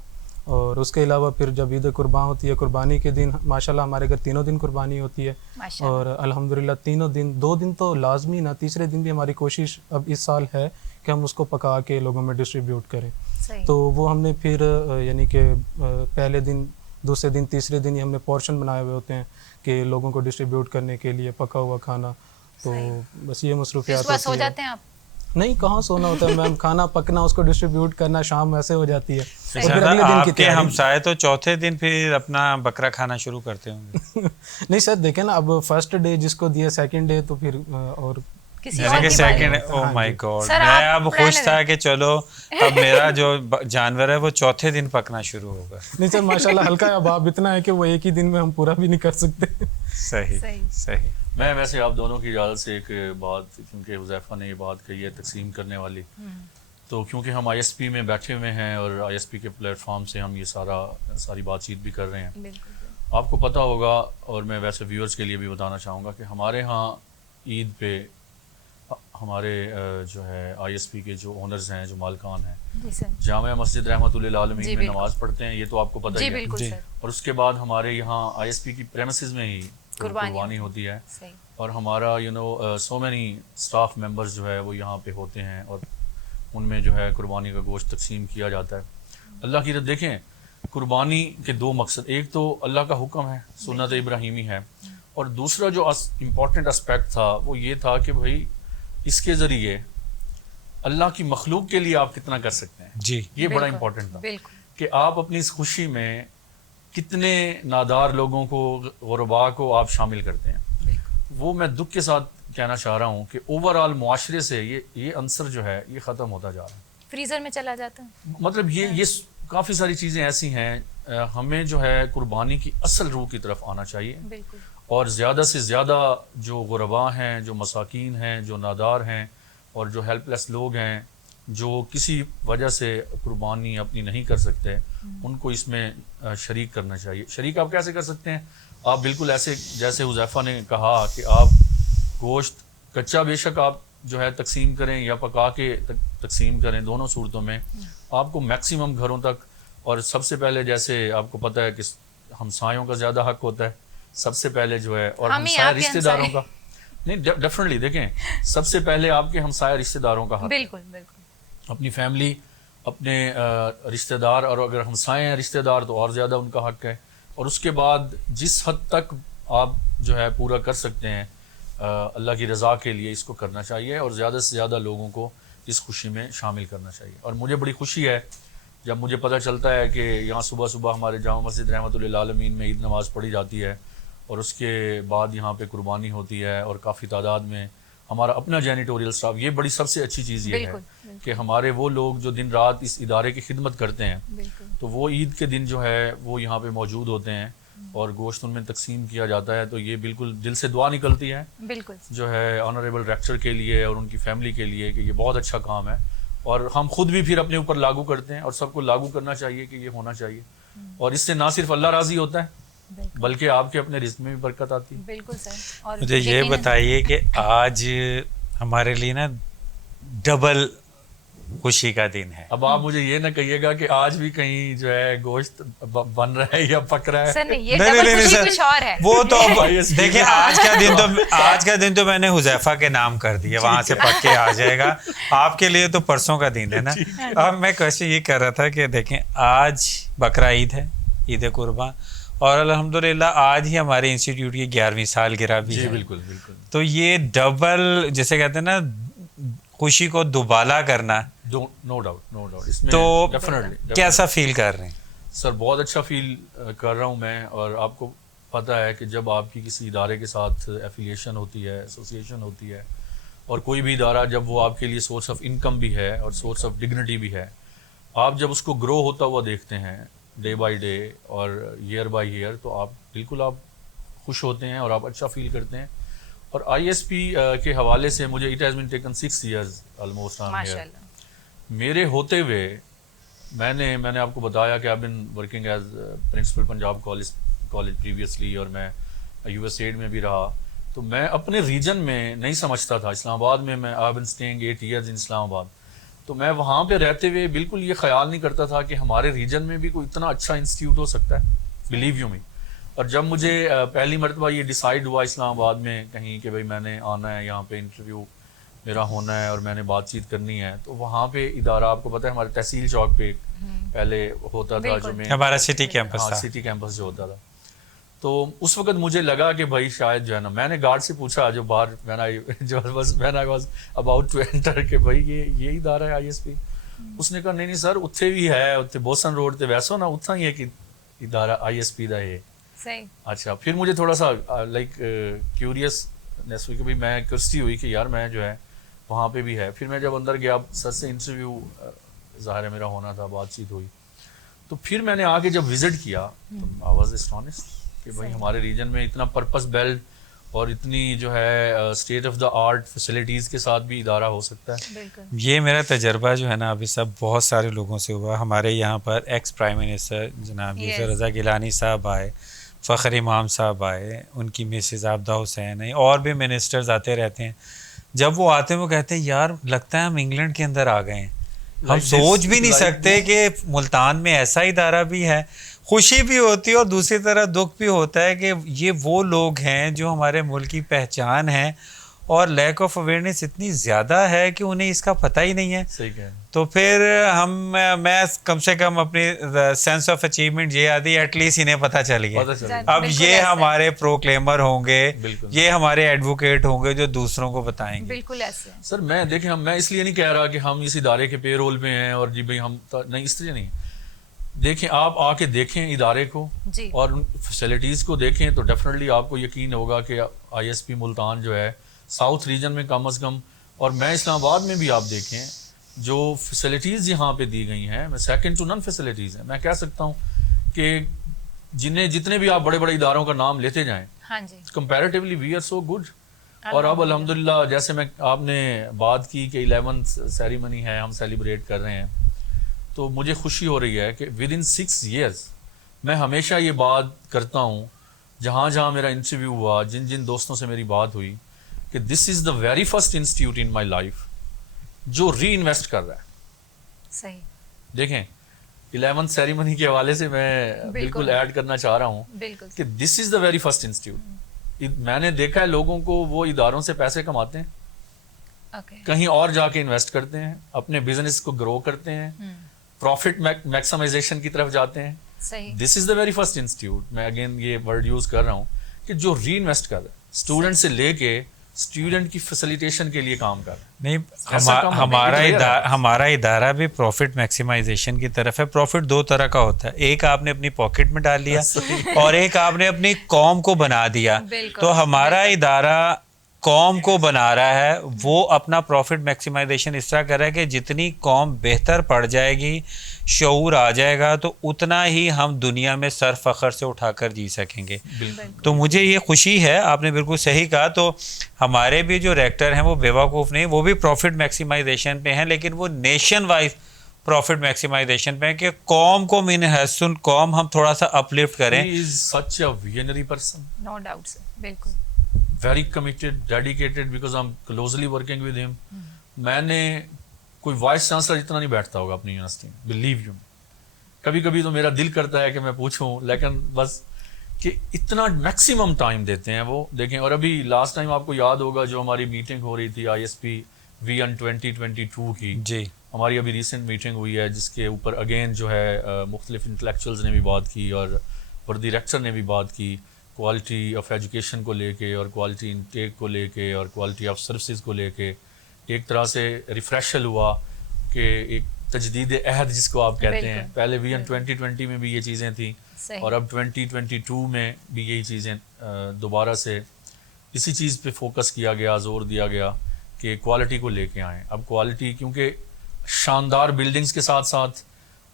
اور اس کے علاوہ پھر جب عید قربان ہوتی ہے, قربانی کے دن ماشاءاللہ ہمارے گھر 3 دن قربانی ہوتی ہے, اور الحمدللہ 3 دن, 2 دن تو لازمی نا, تیسرے دن بھی ہماری کوشش اب اس سال ہے کہ ہم اس کو پکا کے لوگوں میں ڈسٹریبیوٹ کریں. تو وہ ہم نے پھر یعنی کہ پہلے دن, دوسرے دن, تیسرے دن ہی ہم نے پورشن بنائے ہوئے ہوتے ہیں کہ لوگوں کو ڈسٹریبیوٹ کرنے کے لیے پکا ہوا کھانا. تو بس یہ مصروفیات سو جاتے ہیں آپ؟ نہیں, کہاں سونا ہوتا ہے میم, کھانا پکنا, اس کو ڈسٹریبیوٹ کرنا, شام ویسے ہو جاتی ہے. آپ کے ہمسائے تو چوتھے دن پھر اپنا بکرا کھانا شروع کرتے ہوں گے. نہیں سر دیکھیں نا, اب فرسٹ ڈے جس کو دیا, سیکنڈ ڈے تو پھر اور او مائی گاڈ, میں اب خوش تھا کہ چلو اب میرا جو جانور ہے وہ چوتھے دن پکنا شروع ہوگا. نہیں سر ماشاءاللہ ہلکا اب اتنا ہے کہ وہ ایک ہی دن میں ہم پورا بھی نہیں کر سکتے. صحیح. میں ویسے آپ دونوں کی اجازت سے ایک بات, کیونکہ حذیفہ نے یہ بات کہی ہے تقسیم کرنے والی, تو کیونکہ ہم آئی ایس پی میں بیٹھے ہوئے ہیں اور آئی ایس پی کے پلیٹ فارم سے ہم یہ ساری بات چیت بھی کر رہے ہیں, آپ کو پتہ ہوگا, اور میں ویسے ویورز کے لیے بھی بتانا چاہوں گا کہ ہمارے ہاں عید پہ ہمارے جو ہے آئی ایس پی کے جو اونرز ہیں, جو مالکان ہیں, جامعہ مسجد رحمۃ اللہ العالمین میں نماز پڑھتے ہیں, یہ تو آپ کو پتہ ہی ہے, اور اس کے بعد ہمارے یہاں آئی ایس پی کی پریمسز میں ہی تو قربانی ہوتی ہے. اور ہمارا سو مینی اسٹاف ممبرز جو ہے وہ یہاں پہ ہوتے ہیں اور ان میں جو ہے قربانی کا گوشت تقسیم کیا جاتا ہے. اللہ کی رضا دیکھیں قربانی کے دو مقصد، ایک تو اللہ کا حکم ہے، سنت ابراہیمی ہے، اور دوسرا جو امپورٹنٹ اسپیکٹ تھا وہ یہ تھا کہ بھائی اس کے ذریعے اللہ کی مخلوق کے لیے آپ کتنا کر سکتے ہیں. جی یہ بڑا امپورٹنٹ تھا کہ آپ اپنی اس خوشی میں کتنے نادار لوگوں کو، غرباء کو آپ شامل کرتے ہیں. وہ میں دکھ کے ساتھ کہنا چاہ رہا ہوں کہ اوور آل معاشرے سے یہ عنصر جو ہے یہ ختم ہوتا جا رہا ہے، فریزر میں چلا جاتا ہے. مطلب یہ کافی ساری چیزیں ایسی ہیں. ہمیں جو ہے قربانی کی اصل روح کی طرف آنا چاہیے، اور زیادہ سے زیادہ جو غرباء ہیں، جو مساکین ہیں، جو نادار ہیں، اور جو ہیلپ لیس لوگ ہیں، جو کسی وجہ سے قربانی اپنی نہیں کر سکتے، ان کو اس میں شریک کرنا چاہیے. شریک آپ کیسے کر سکتے ہیں؟ آپ بالکل ایسے جیسے حذیفہ نے کہا کہ آپ گوشت کچا بے شک آپ جو ہے تقسیم کریں یا پکا کے تقسیم کریں، دونوں صورتوں میں آپ کو میکسیمم گھروں تک. اور سب سے پہلے جیسے آپ کو پتہ ہے کہ ہمسایوں کا زیادہ حق ہوتا ہے سب سے پہلے جو ہے، اور ہمسایہ رشتہ داروں کا نہیں ڈیفینیٹلی دیکھیں سب سے پہلے آپ کے ہمسایہ رشتہ داروں کا حق. بالکل اپنی فیملی، اپنے رشتہ دار، اور اگر ہمسائے ہیں رشتہ دار تو اور زیادہ ان کا حق ہے. اور اس کے بعد جس حد تک آپ جو ہے پورا کر سکتے ہیں اللہ کی رضا کے لیے اس کو کرنا چاہیے، اور زیادہ سے زیادہ لوگوں کو اس خوشی میں شامل کرنا چاہیے. اور مجھے بڑی خوشی ہے جب مجھے پتہ چلتا ہے کہ یہاں صبح صبح ہمارے جامع مسجد رحمۃ اللہ عالمین میں عید نماز پڑھی جاتی ہے، اور اس کے بعد یہاں پہ قربانی ہوتی ہے، اور کافی تعداد میں ہمارا اپنا جینیٹوریل سٹاف. یہ بڑی سب سے اچھی چیز یہ ہے کہ ہمارے وہ لوگ جو دن رات اس ادارے کی خدمت کرتے ہیں، تو وہ عید کے دن جو ہے وہ یہاں پہ موجود ہوتے ہیں اور گوشت ان میں تقسیم کیا جاتا ہے. تو یہ بالکل دل سے دعا نکلتی ہے جو ہے آنریبل ریکٹر کے لیے اور ان کی فیملی کے لیے کہ یہ بہت اچھا کام ہے، اور ہم خود بھی پھر اپنے اوپر لاگو کرتے ہیں، اور سب کو لاگو کرنا چاہیے کہ یہ ہونا چاہیے. اور اس سے نہ صرف اللہ راضی ہوتا ہے بلکہ آپ کے اپنے رزق میں بھی برکت آتی ہے. بالکل سر. مجھے یہ بتائیے کہ آج ہمارے لیے نا ڈبل خوشی کا دن ہے. اب آپ مجھے یہ نہ کہیے گا کہ آج بھی کہیں جو ہے گوشت بن رہا ہے یا پک رہا ہے. سر نہیں، یہ ڈبل خوشی کچھ اور ہے. وہ تو دیکھیں آج کا دن تو میں نے حذیفہ کے نام کر دیا، وہاں سے پک کے آ جائے گا. آپ کے لیے تو پرسوں کا دن ہے نا. اب میں کوشش یہ کر رہا تھا کہ دیکھیں آج بقرہ عید ہے، عید قربان، اور الحمدللہ آج ہی ہمارے انسٹیٹیوٹ کی 11ویں سالگرہ بھی ہے. بالکل بالکل. تو یہ ڈبل جیسے کہتے ہیں نا خوشی کو دوبالا کرنا، نو ڈاؤٹ اس میں تو ڈیفینیٹلی کیسا فیل کر رہے ہیں؟ سر بہت اچھا فیل کر رہا ہوں میں. اور آپ کو پتہ ہے کہ جب آپ کی کسی ادارے کے ساتھ ایفیلیشن ہوتی ہے، ایسوسیشن ہوتی ہے، اور کوئی بھی ادارہ جب وہ آپ کے لیے سورس آف انکم بھی ہے اور سورس آف ڈگنیٹی بھی ہے، آپ جب اس کو گرو ہوتا ہوا دیکھتے ہیں ڈے بائی ڈے اور ایئر بائی ایئر، تو آپ بالکل آپ خوش ہوتے ہیں اور آپ اچھا فیل کرتے ہیں. اور آئی ایس پی کے حوالے سے مجھے it has been taken 6 years almost on here. میرے ہوتے ہوئے میں نے آپ کو بتایا کہ I been working as principal Punjab college previously, اور میں یو ایس ایڈ میں بھی رہا. تو میں اپنے ریجن میں نہیں سمجھتا تھا. اسلام آباد میں آئی بن اسٹیئنگ 8 years ان اسلام آباد. تو میں وہاں پہ رہتے ہوئے بالکل یہ خیال نہیں کرتا تھا کہ ہمارے ریجن میں بھی کوئی اتنا اچھا انسٹیٹیوٹ ہو سکتا ہے، بلیو یو می. اور جب مجھے پہلی مرتبہ یہ ڈیسائیڈ ہوا اسلام آباد میں کہیں کہ بھائی میں نے آنا ہے یہاں پہ، انٹرویو میرا ہونا ہے اور میں نے بات چیت کرنی ہے، تو وہاں پہ ادارہ آپ کو پتہ ہے ہمارے تحصیل چوک پہ پہلے ہوتا تھا جو میں ہمارا سٹی کیمپس تھا، سٹی کیمپس جو ہوتا تھا. تو اس وقت مجھے لگا کہ بھائی شاید جو ہے نا، میں نے گارڈ سے پوچھا جو باہر when I was about to enter کہ بھائی یہ ادارہ ہے آئی ایس پی. اس نے کہا نہیں سر اتھے بھی ہے، اتھے بوسن روڈ تے ویسو نا اتھا ہی ہے کہ ادارہ آئی ایس پی دا ہے. اچھا پھر مجھے تھوڑا سا لائک کیوریسنیس ہوئی کہ بھائی میں کیورسٹی ہوئی کہ یار میں جو ہے وہاں پہ بھی ہے. پھر میں جب اندر گیا سر سے انٹرویو ظاہر ہے میرا ہونا تھا، بات چیت ہوئی، تو پھر میں نے آ کے جب وزٹ کیا تو آئی واز اسٹانشڈ کہ بھائی ہمارے ریجن میں اتنا پرپس بیلڈ اور اتنی جو ہے state of the art facilities کے ساتھ بھی ادارہ ہو سکتا ہے. یہ میرا تجربہ جو ہے نا ابھی سب بہت سارے لوگوں سے ہوا. ہمارے یہاں پر ایکس پرائم منسٹر جناب یوسف رضا گیلانی صاحب آئے، فخر امام صاحب آئے، ان کی مسز عابدہ حسین آئی، اور بھی منسٹرز آتے رہتے ہیں. جب وہ آتے ہیں وہ کہتے ہیں یار لگتا ہے ہم انگلینڈ کے اندر آ گئے ہیں. ہم سوچ بھی نہیں سکتے کہ ملتان میں ایسا ادارہ بھی ہے. خوشی بھی ہوتی ہے اور دوسری طرح دکھ بھی ہوتا ہے کہ یہ وہ لوگ ہیں جو ہمارے ملک کی پہچان ہیں اور لیک آف اویئرنیس اتنی زیادہ ہے کہ انہیں اس کا پتہ ہی نہیں ہے. صحیح کہہ. تو پھر میں کم سے کم اپنی سینس آف اچیومنٹ یہ آتی ہے ایٹ لیسٹ انہیں پتہ چل گیا. اب یہ ہمارے پروکلیمر ہوں گے, یہ ہمارے ایڈوکیٹ ہوں گے جو دوسروں کو بتائیں گے. بالکل ایسے سر میں دیکھیں میں اس لیے نہیں کہہ رہا کہ ہم اس ادارے کے پے رول میں ہیں اور جی بھائی ہم نہیں, اس طرح نہیں. دیکھیں آپ آ کے دیکھیں ادارے کو اور فیسلٹیز کو دیکھیں تو ڈیفینیٹلی آپ کو یقین ہوگا کہ آئی ایس پی ملتان جو ہے ساؤتھ ریجن میں کم از کم, اور میں اسلام آباد میں بھی آپ دیکھیں جو فیسلٹیز یہاں پہ دی گئی ہیں, میں سیکنڈ ٹو نن فیسلٹیز ہیں. میں کہہ سکتا ہوں کہ جتنے بھی آپ بڑے بڑے اداروں کا نام لیتے جائیں comparatively we are so good. اور اب الحمدللہ جیسے آپ نے بات کی کہ 11th سیریمنی ہے, ہم سیلیبریٹ کر رہے ہیں, تو مجھے خوشی ہو رہی ہے کہ ود ان 6 years میں ہمیشہ یہ بات کرتا ہوں جہاں جہاں میرا انٹرویو ہوا, جن دوستوں سے میری بات ہوئی, کہ this is the very first institute in my life جو ری انویسٹ کر رہا ہے. صحیح. دیکھیں 11th سیریمنی کے حوالے سے میں بالکل ایڈ کرنا چاہ رہا ہوں کہ this is the very first institute. میں نے دیکھا ہے لوگوں کو وہ اداروں سے پیسے کماتے ہیں, کہیں اور جا کے انویسٹ کرتے ہیں, اپنے بزنس کو گرو کرتے ہیں, پروفٹ میکسیمائزیشن کی طرف جاتے ہیں. دس is the very first institute, میں اگین یہ ورڈ یوز کر رہا ہوں, کہ جو ری انویسٹ کر رہا ہے اسٹوڈنٹ سے لے کے اسٹوڈنٹ کی فیسیلیٹیشن کے لیے کام کر رہا ہے. نہیں, ہمارا ادارہ بھی پروفٹ میکسیمائزیشن کی طرف ہے. پروفٹ 2 طرح کا ہوتا ہے, ایک آپ نے اپنی پاکٹ میں ڈال لیا اور ایک آپ نے اپنی قوم کو بنا دیا. تو ہمارا ادارہ قوم کو بنا رہا ہے, وہ اپنا پروفٹ میکسیمائزیشن اس طرح کر رہا ہے کہ جتنی قوم بہتر پڑ جائے گی, شعور آ جائے گا, تو اتنا ہی ہم دنیا میں سر فخر سے اٹھا کر جی سکیں گے. تو مجھے یہ خوشی ہے, آپ نے بالکل صحیح کہا. تو ہمارے بھی جو ریکٹر ہیں وہ بیوقوف نہیں, وہ بھی پروفٹ میکسیمائزیشن پہ ہیں, لیکن وہ نیشن وائز پروفٹ میکسیمائزیشن پہ کہ قوم کو من حسن قوم ہم تھوڑا سا اپلفٹ کریں. He is such a visionary person. No doubt, sir. بالکل. Very committed, dedicated, because I'm closely working with him. میں نے کوئی وائس چانسلر اتنا نہیں بیٹھتا ہوگا اپنی یونیورسٹی میں, بلیو یو. کبھی کبھی تو میرا دل کرتا ہے کہ میں پوچھوں, لیکن بس کہ اتنا میکسیمم ٹائم دیتے ہیں وہ. دیکھیں, اور ابھی لاسٹ ٹائم آپ کو یاد ہوگا جو ہماری میٹنگ ہو رہی تھی آئی ایس پی ویژن 2022 کی, جی ہماری ابھی ریسنٹ میٹنگ ہوئی ہے, جس کے اوپر اگین جو ہے مختلف انٹلیکچوئلز نے بھی بات کی اور وردی ریکٹر نے بھی بات کی, کوالٹی آف ایجوکیشن کو لے کے اور کوالٹی انٹیک کو لے کے اور کوالٹی آف سروسز کو لے کے. ایک طرح سے ریفریشل ہوا کہ ایک تجدید عہد جس کو آپ کہتے ہیں, پہلے ویژن 2020 میں بھی یہ چیزیں تھیں اور اب 2022 میں بھی یہی چیزیں دوبارہ سے اسی چیز پہ فوکس کیا گیا, زور دیا گیا کہ کوالٹی کو لے کے آئیں. اب کوالٹی کیونکہ شاندار بلڈنگز کے ساتھ ساتھ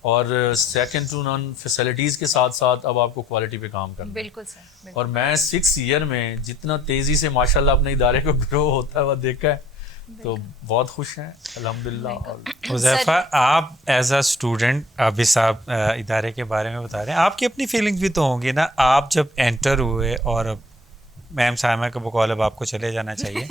اور سیکنڈ ٹو نن فیسلٹیز کے ساتھ ساتھ اب آپ کو کوالٹی پہ کام کرنا. بالکل سر. اور میں 6 ایئر میں جتنا تیزی سے ماشاءاللہ اپنے ادارے کو گرو ہوتا ہے وہ دیکھا ہے, تو بہت خوش ہیں الحمدللہ. حذیفہ, آپ ایز اے اسٹوڈنٹ, ابھی صاحب ادارے کے بارے میں بتا رہے ہیں, آپ کی اپنی فیلنگ بھی تو ہوں گی نا. آپ جب انٹر ہوئے اور میم سائمہ کے بقول اب آپ کو چلے جانا چاہیے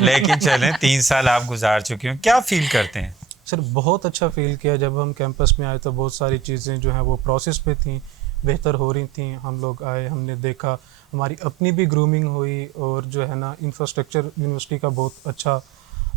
لیکن چلیں 3 سال آپ گزار چکے ہیں, کیا فیل کرتے ہیں؟ سر بہت اچھا فیل کیا. جب ہم کیمپس میں آئے تو بہت ساری چیزیں جو ہیں وہ پروسیس پہ تھیں, بہتر ہو رہی تھیں. ہم لوگ آئے, ہم نے دیکھا, ہماری اپنی بھی گرومنگ ہوئی, اور جو ہے نا انفراسٹرکچر یونیورسٹی کا بہت اچھا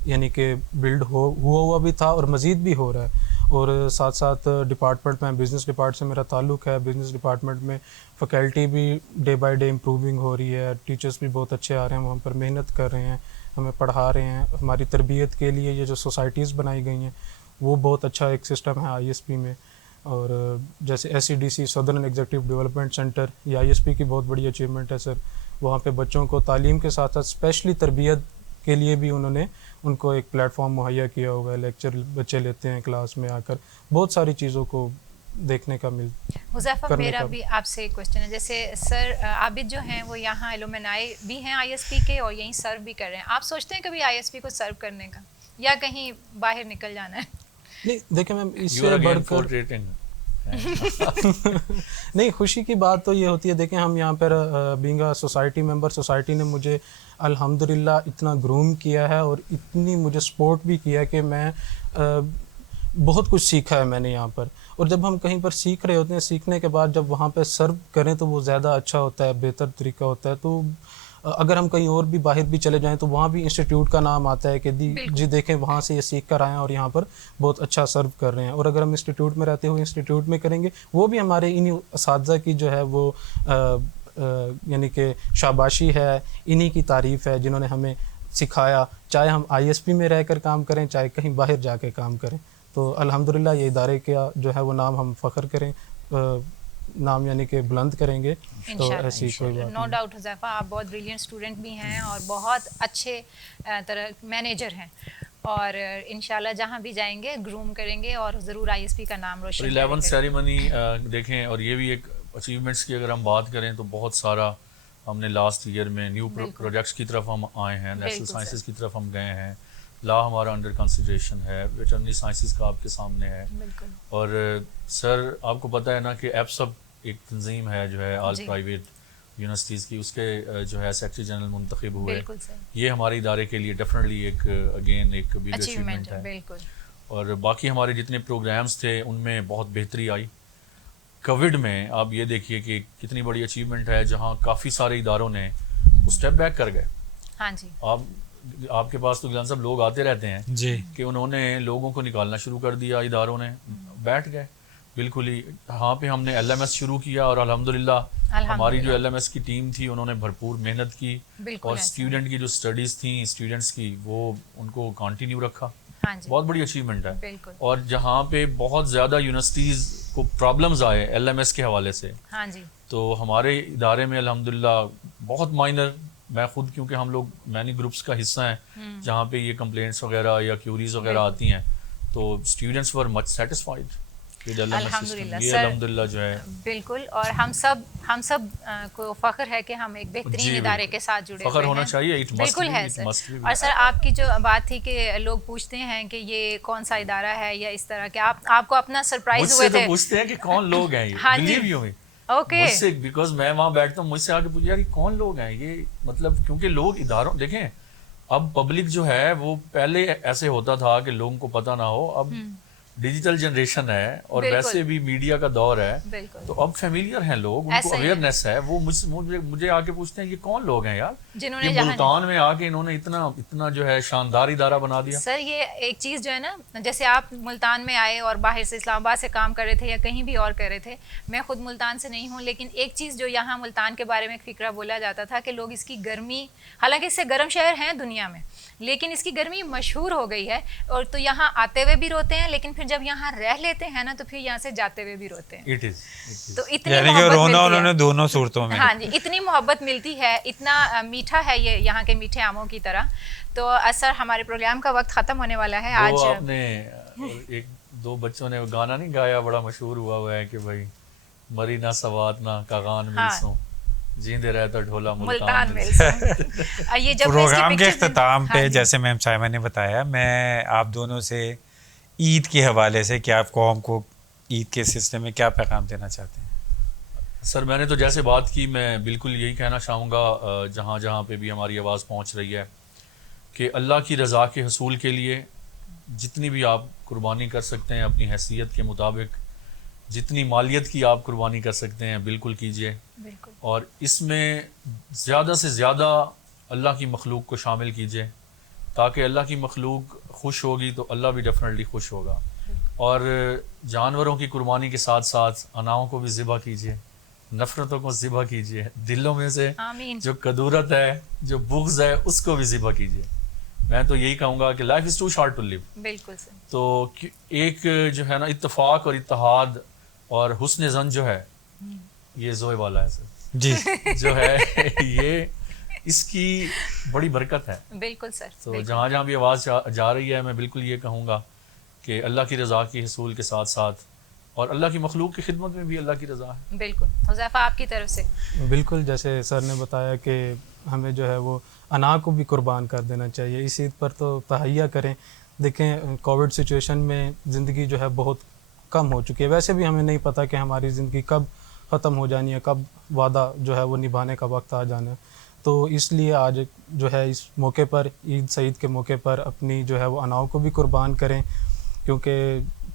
یعنی کہ بلڈ ہوا بھی تھا اور مزید بھی ہو رہا ہے. اور ساتھ ساتھ ڈپارٹمنٹ میں, بزنس ڈپارٹ سے میرا تعلق ہے, بزنس ڈپارٹمنٹ میں فیکلٹی بھی ڈے بائی ڈے امپروونگ ہو رہی ہے, ٹیچرس بھی بہت اچھے آ رہے ہیں, وہاں پر محنت کر رہے ہیں, ہمیں پڑھا رہے ہیں. ہماری تربیت کے لیے یہ جو سوسائٹیز بنائی گئی ہیں وہ بہت اچھا ایک سسٹم ہے آئی ایس پی میں. اور جیسے S C D C southern executive development centre, یہ آئی ایس پی کی بہت بڑی اچیومنٹ ہے سر. وہاں پہ بچوں کو تعلیم کے ساتھ ساتھ اسپیشلی تربیت کے لیے بھی انہوں نے ان کو ایک پلیٹ فارم مہیا کیا ہوا ہے. لیکچر بچے لیتے ہیں کلاس میں آ کر, بہت ساری چیزوں کو دیکھنے کا حذیفہ, میرا بھی آپ سے ایک کوشچن ہے. جیسے سر عابد جو ہیں وہ یہاں ایلومنائی بھی ہیں آئی ایس پی کے اور یہیں سرو بھی کر رہے ہیں. آپ سوچتے ہیں کبھی آئی ایس پی کو سرو کرنے کا, یا کہیں باہر نکل جانا ہے؟ نہیں دیکھیں میم, اس سے بڑھ کر نہیں, خوشی کی بات تو یہ ہوتی ہے. دیکھیں ہم یہاں پر being a society member, society نے مجھے الحمدللہ اتنا گروم کیا ہے اور اتنی مجھے سپورٹ بھی کیا کہ میں بہت کچھ سیکھا ہے میں نے یہاں پر. اور جب ہم کہیں پر سیکھ رہے ہوتے ہیں, سیکھنے کے بعد جب وہاں پہ سرو کریں تو وہ زیادہ اچھا ہوتا ہے, بہتر طریقہ ہوتا ہے. تو اگر ہم کہیں اور بھی باہر بھی چلے جائیں تو وہاں بھی انسٹیٹیوٹ کا نام آتا ہے کہ جی دیکھیں وہاں سے یہ سیکھ کر آئے ہیں اور یہاں پر بہت اچھا سرو کر رہے ہیں. اور اگر ہم انسٹیٹیوٹ میں رہتے ہوئے انسٹیٹیوٹ میں کریں گے, وہ بھی ہمارے انہی اساتذہ کی جو ہے وہ یعنی کہ شاباشی ہے, انہی کی تعریف ہے جنہوں نے ہمیں سکھایا, چاہے ہم ISP میں رہ کر کام کریں چاہے کہیں باہر جا کے کام کریں. تو الحمدللہ یہ ادارے کا جو ہے وہ نام ہم فخر کریں, نام یعنی کہ بلند کریں گے. تو ایسی کوئی بات نو ڈاؤٹ حذیفہ, آپ بہت بریلینٹ اسٹوڈنٹ بھی ہیں اور بہت اچھے طرح مینیجر ہیں, اور انشاءاللہ جہاں بھی جائیں گے گروم کریں گے اور ضرور ISP کا نام روشن کریں گے. 11 سیریمنی دیکھیں, اور یہ بھی ایک اچیومنٹس کی اگر ہم بات کریں تو بہت سارا ہم نے لاسٹ ایئر میں نیو پروجیکٹس کی طرف ہم آئے ہیں, نیشنل سائنسز کی طرف ہم گئے ہیں, لا ہمارا انڈر کنسیڈریشن ہے, ویٹرنری سائنسز کا آپ کے سامنے ہے. اور سر آپ کو پتہ ہے نا کہ ایپسب ایک تنظیم ہے جو ہے آل پرائیویٹ یونیورسٹیز کی, اس کے جو ہے سیکرٹری جنرل منتخب ہوئے. یہ ہمارے ادارے کے لیے ڈیفینیٹلی ایک اگین ایک بگ اچیومنٹ ہے. اور باقی ہمارے جتنے پروگرامز تھے ان میں بہت بہتری آئی. کووڈ میں آپ یہ دیکھیے کہ کتنی بڑی اچیومنٹ ہے جہاں کافی سارے اداروں نے اسٹیپ بیک کر گئے. ہاں جی, آپ کے پاس تو گلان صاحب لوگ آتے رہتے ہیں جی, کہ انہوں نے لوگوں کو نکالنا شروع کر دیا, اداروں نے بیٹھ گئے بالکل ہی. ہاں پہ ہم نے LMS شروع کیا اور الحمدللہ ہماری جو LMS کی ٹیم تھی انہوں نے بھرپور محنت کی, اور اسٹوڈنٹ کی جو اسٹڈیز تھیں اسٹوڈنٹس کی وہ ان کو کنٹینیو رکھا. بہت بڑی اچیومنٹ ہے. اور جہاں پہ بہت زیادہ یونیورسٹیز کو پرابلمز آئے LMS کے حوالے سے, تو ہمارے ادارے میں الحمدللہ بہت مائنر, میں خود کیونکہ ہم لوگ مینی گروپس کا حصہ ہیں جہاں پہ یہ کمپلینٹس وغیرہ یا کیوریز وغیرہ آتی ہیں, تو اسٹوڈنٹس ور مچ سیٹسفائیڈ. الحمدللہ جو ہے بالکل, اور ہم سب کو فخر ہے کہ ہم ایک بہترین ادارے کے ساتھ جڑے ہوئے ہیں. فخر ہونا چاہیے, بالکل ہے سر. اور سر آپ کی جو بات تھی کہ لوگ پوچھتے ہیں کہ یہ کون سا ادارہ ہے یا اس طرح کے, آپ کو اپنا سرپرائز ہوئے تھے. پوچھتے ہیں کہ کون لوگ ہیں یہ, بلیو یو می, اوکے, مجھ سے بیکاز میں وہاں بیٹھتا ہوں, مجھ سے آ کے پوچھا یار یہ کون لوگ ہیں یہ, مطلب کیونکہ لوگ اداروں دیکھیں, اب پبلک جو ہے وہ پہلے ایسے ہوتا تھا کہ لوگوں کو پتہ نہ ہو, اب ڈیجیٹل جنریشن ہے اور ویسے بھی میڈیا کا دور ہے, تو اب فیملیئر ہیں لوگ, ان کو اویئرنیس ہے. وہ مجھے آ کے پوچھتے ہیں یہ کون لوگ ہیں یار, یہ ملتان میں آ کے انہوں نے اتنا جو ہے شاندار ادارہ بنا دیا. سر یہ ایک چیز جو ہے نا, جیسے آپ ملتان میں آئے اور باہر سے اسلام آباد سے کام کر رہے تھے یا کہیں بھی اور کر رہے تھے, میں خود ملتان سے نہیں ہوں, لیکن ایک چیز جو یہاں ملتان کے بارے میں ایک فکرہ بولا جاتا تھا کہ لوگ اس کی گرمی, حالانکہ اس سے گرم شہر ہیں دنیا میں, لیکن اس کی گرمی مشہور ہو گئی ہے, اور تو یہاں آتے ہوئے بھی روتے ہیں, لیکن پھر جب یہاں رہ لیتے ہیں نا تو پھر یہاں سے جاتے ہوئے بھی روتے ہیں. تو اتنی انہوں نے دونوں صورتوں میں, ہاں جی, اتنی محبت ملتی ہے, اتنا میٹھا ہے یہ یہاں کے میٹھے آموں کی طرح. تو سر ہمارے پروگرام کا وقت ختم ہونے والا ہے. آج آپ نے ایک دو بچوں نے گانا نہیں گایا, بڑا مشہور ہوا ہے کہ بھائی مری نہ سوات نہ کاغان ملسوں, جیندے رہتا ڈھولا ملتان ملسوں. یہ جب پروگرام کے اختتام پہ جیسے میم صاحبہ نے بتایا, میں آپ دونوں سے عید کے حوالے سے کیا آپ قوم کو عید کے سلسلے میں کیا پیغام دینا چاہتے ہیں؟ سر میں نے تو جیسے بات کی, میں بالکل یہی کہنا چاہوں گا جہاں جہاں پہ بھی ہماری آواز پہنچ رہی ہے کہ اللہ کی رضا کے حصول کے لیے جتنی بھی آپ قربانی کر سکتے ہیں اپنی حیثیت کے مطابق, جتنی مالیت کی آپ قربانی کر سکتے ہیں بالکل کیجیے, اور اس میں زیادہ سے زیادہ اللہ کی مخلوق کو شامل کیجیے, تاکہ اللہ کی مخلوق خوش ہوگی تو اللہ بھی ڈیفینیٹلی خوش ہوگا. اور جانوروں کی قربانی کے ساتھ ساتھ اناؤں کو بھی ذبح کیجیے, نفرتوں کو ذبح کیجیے, دلوں میں سے جو کدورت ہے, جو بغض ہے, اس کو بھی ذبح کیجیے. میں تو یہی کہوں گا کہ life is too short to live. بالکل سر. تو ایک جو ہے نا اتفاق اور اتحاد اور حسن ظن جو ہے, یہ زوئے والا ہے سر جی, جو ہے یہ اس کی بڑی برکت ہے. بالکل سر. تو جہاں جہاں بھی آواز جا رہی ہے, میں بالکل یہ کہوں گا کہ اللہ کی رضا کے حصول کے ساتھ ساتھ اور اللہ کی مخلوق کی خدمت میں بھی اللہ کی رضا ہے. بالکل. حذیفہ آپ کی طرف سے. بالکل, جیسے سر نے بتایا کہ ہمیں جو ہے وہ انا کو بھی قربان کر دینا چاہیے. اس عید پر تو تہیہ کریں. دیکھیں کووڈ سچویشن میں زندگی جو ہے بہت کم ہو چکی ہے. ویسے بھی ہمیں نہیں پتہ کہ ہماری زندگی کب ختم ہو جانی ہے, کب وعدہ جو ہے وہ نبھانے کا وقت آ جانا ہے. تو اس لیے آج جو ہے اس موقع پر, عید سعید کے موقع پر, اپنی جو ہے وہ اناؤں کو بھی قربان کریں, کیونکہ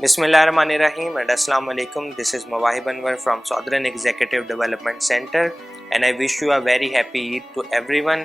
Bismillahirrahmanirrahim and Assalamu alaikum. This is Mawahib Anwar from Southern Executive Development Center and I wish you a very happy Eid to everyone.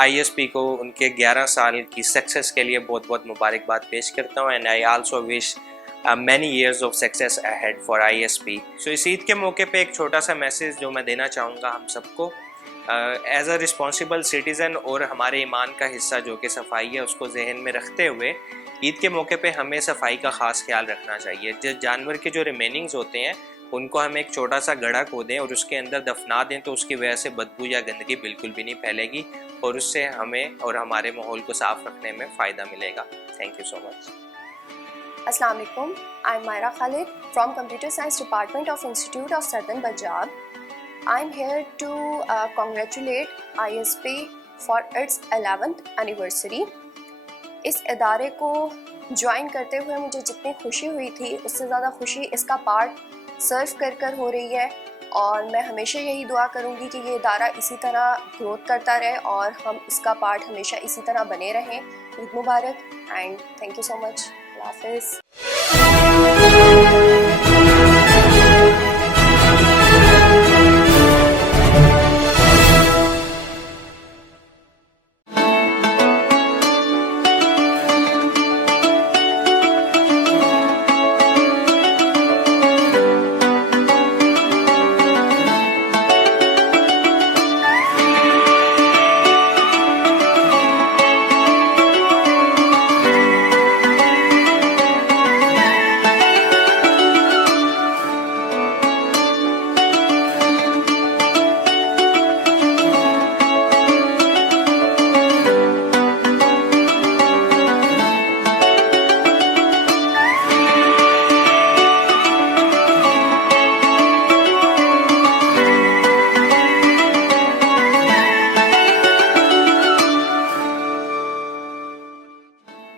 ISP کو ان کے 11 سال کی سکسیس کے لیے بہت بہت مبارکباد پیش کرتا ہوں and I also wish many years of success ahead for ISP. So اس عید کے موقع پہ ایک چھوٹا سا میسیج جو میں دینا چاہوں گا ہم سب کو ایز اے رسپانسبل سٹیزن اور ہمارے ایمان کا حصہ جو کہ صفائی ہے اس کو ذہن میں رکھتے ہوئے عید کے موقع پہ ہمیں صفائی کا خاص خیال رکھنا چاہیے. جو جانور کے جو ریمیننگز ہوتے ہیں ان کو ہم ایک چھوٹا سا گڑھا کھودیں اور اس کے اندر دفنا دیں تو اس کی وجہ سے بدبو یا گندگی بالکل بھی نہیں پھیلے گی اور اس سے ہمیں اور ہمارے ماحول کو صاف رکھنے میں فائدہ ملے گا. Thank you so much. Assalamu alaikum. I'm Myra Khalid from Computer Science Department of Institute of Southern Punjab. I'm here to congratulate ISP for its 11th anniversary. اس ادارے کو جوائن کرتے ہوئے مجھے جتنی خوشی ہوئی تھی اس سے زیادہ خوشی اس کا پارٹ سرو کر ہو رہی ہے اور میں ہمیشہ یہی دعا کروں گی کہ یہ ادارہ اسی طرح گروتھ کرتا رہے اور ہم اس کا پارٹ ہمیشہ اسی طرح بنے رہیں. عید مبارک اینڈ تھینک یو سو مچ. اللہ حافظ.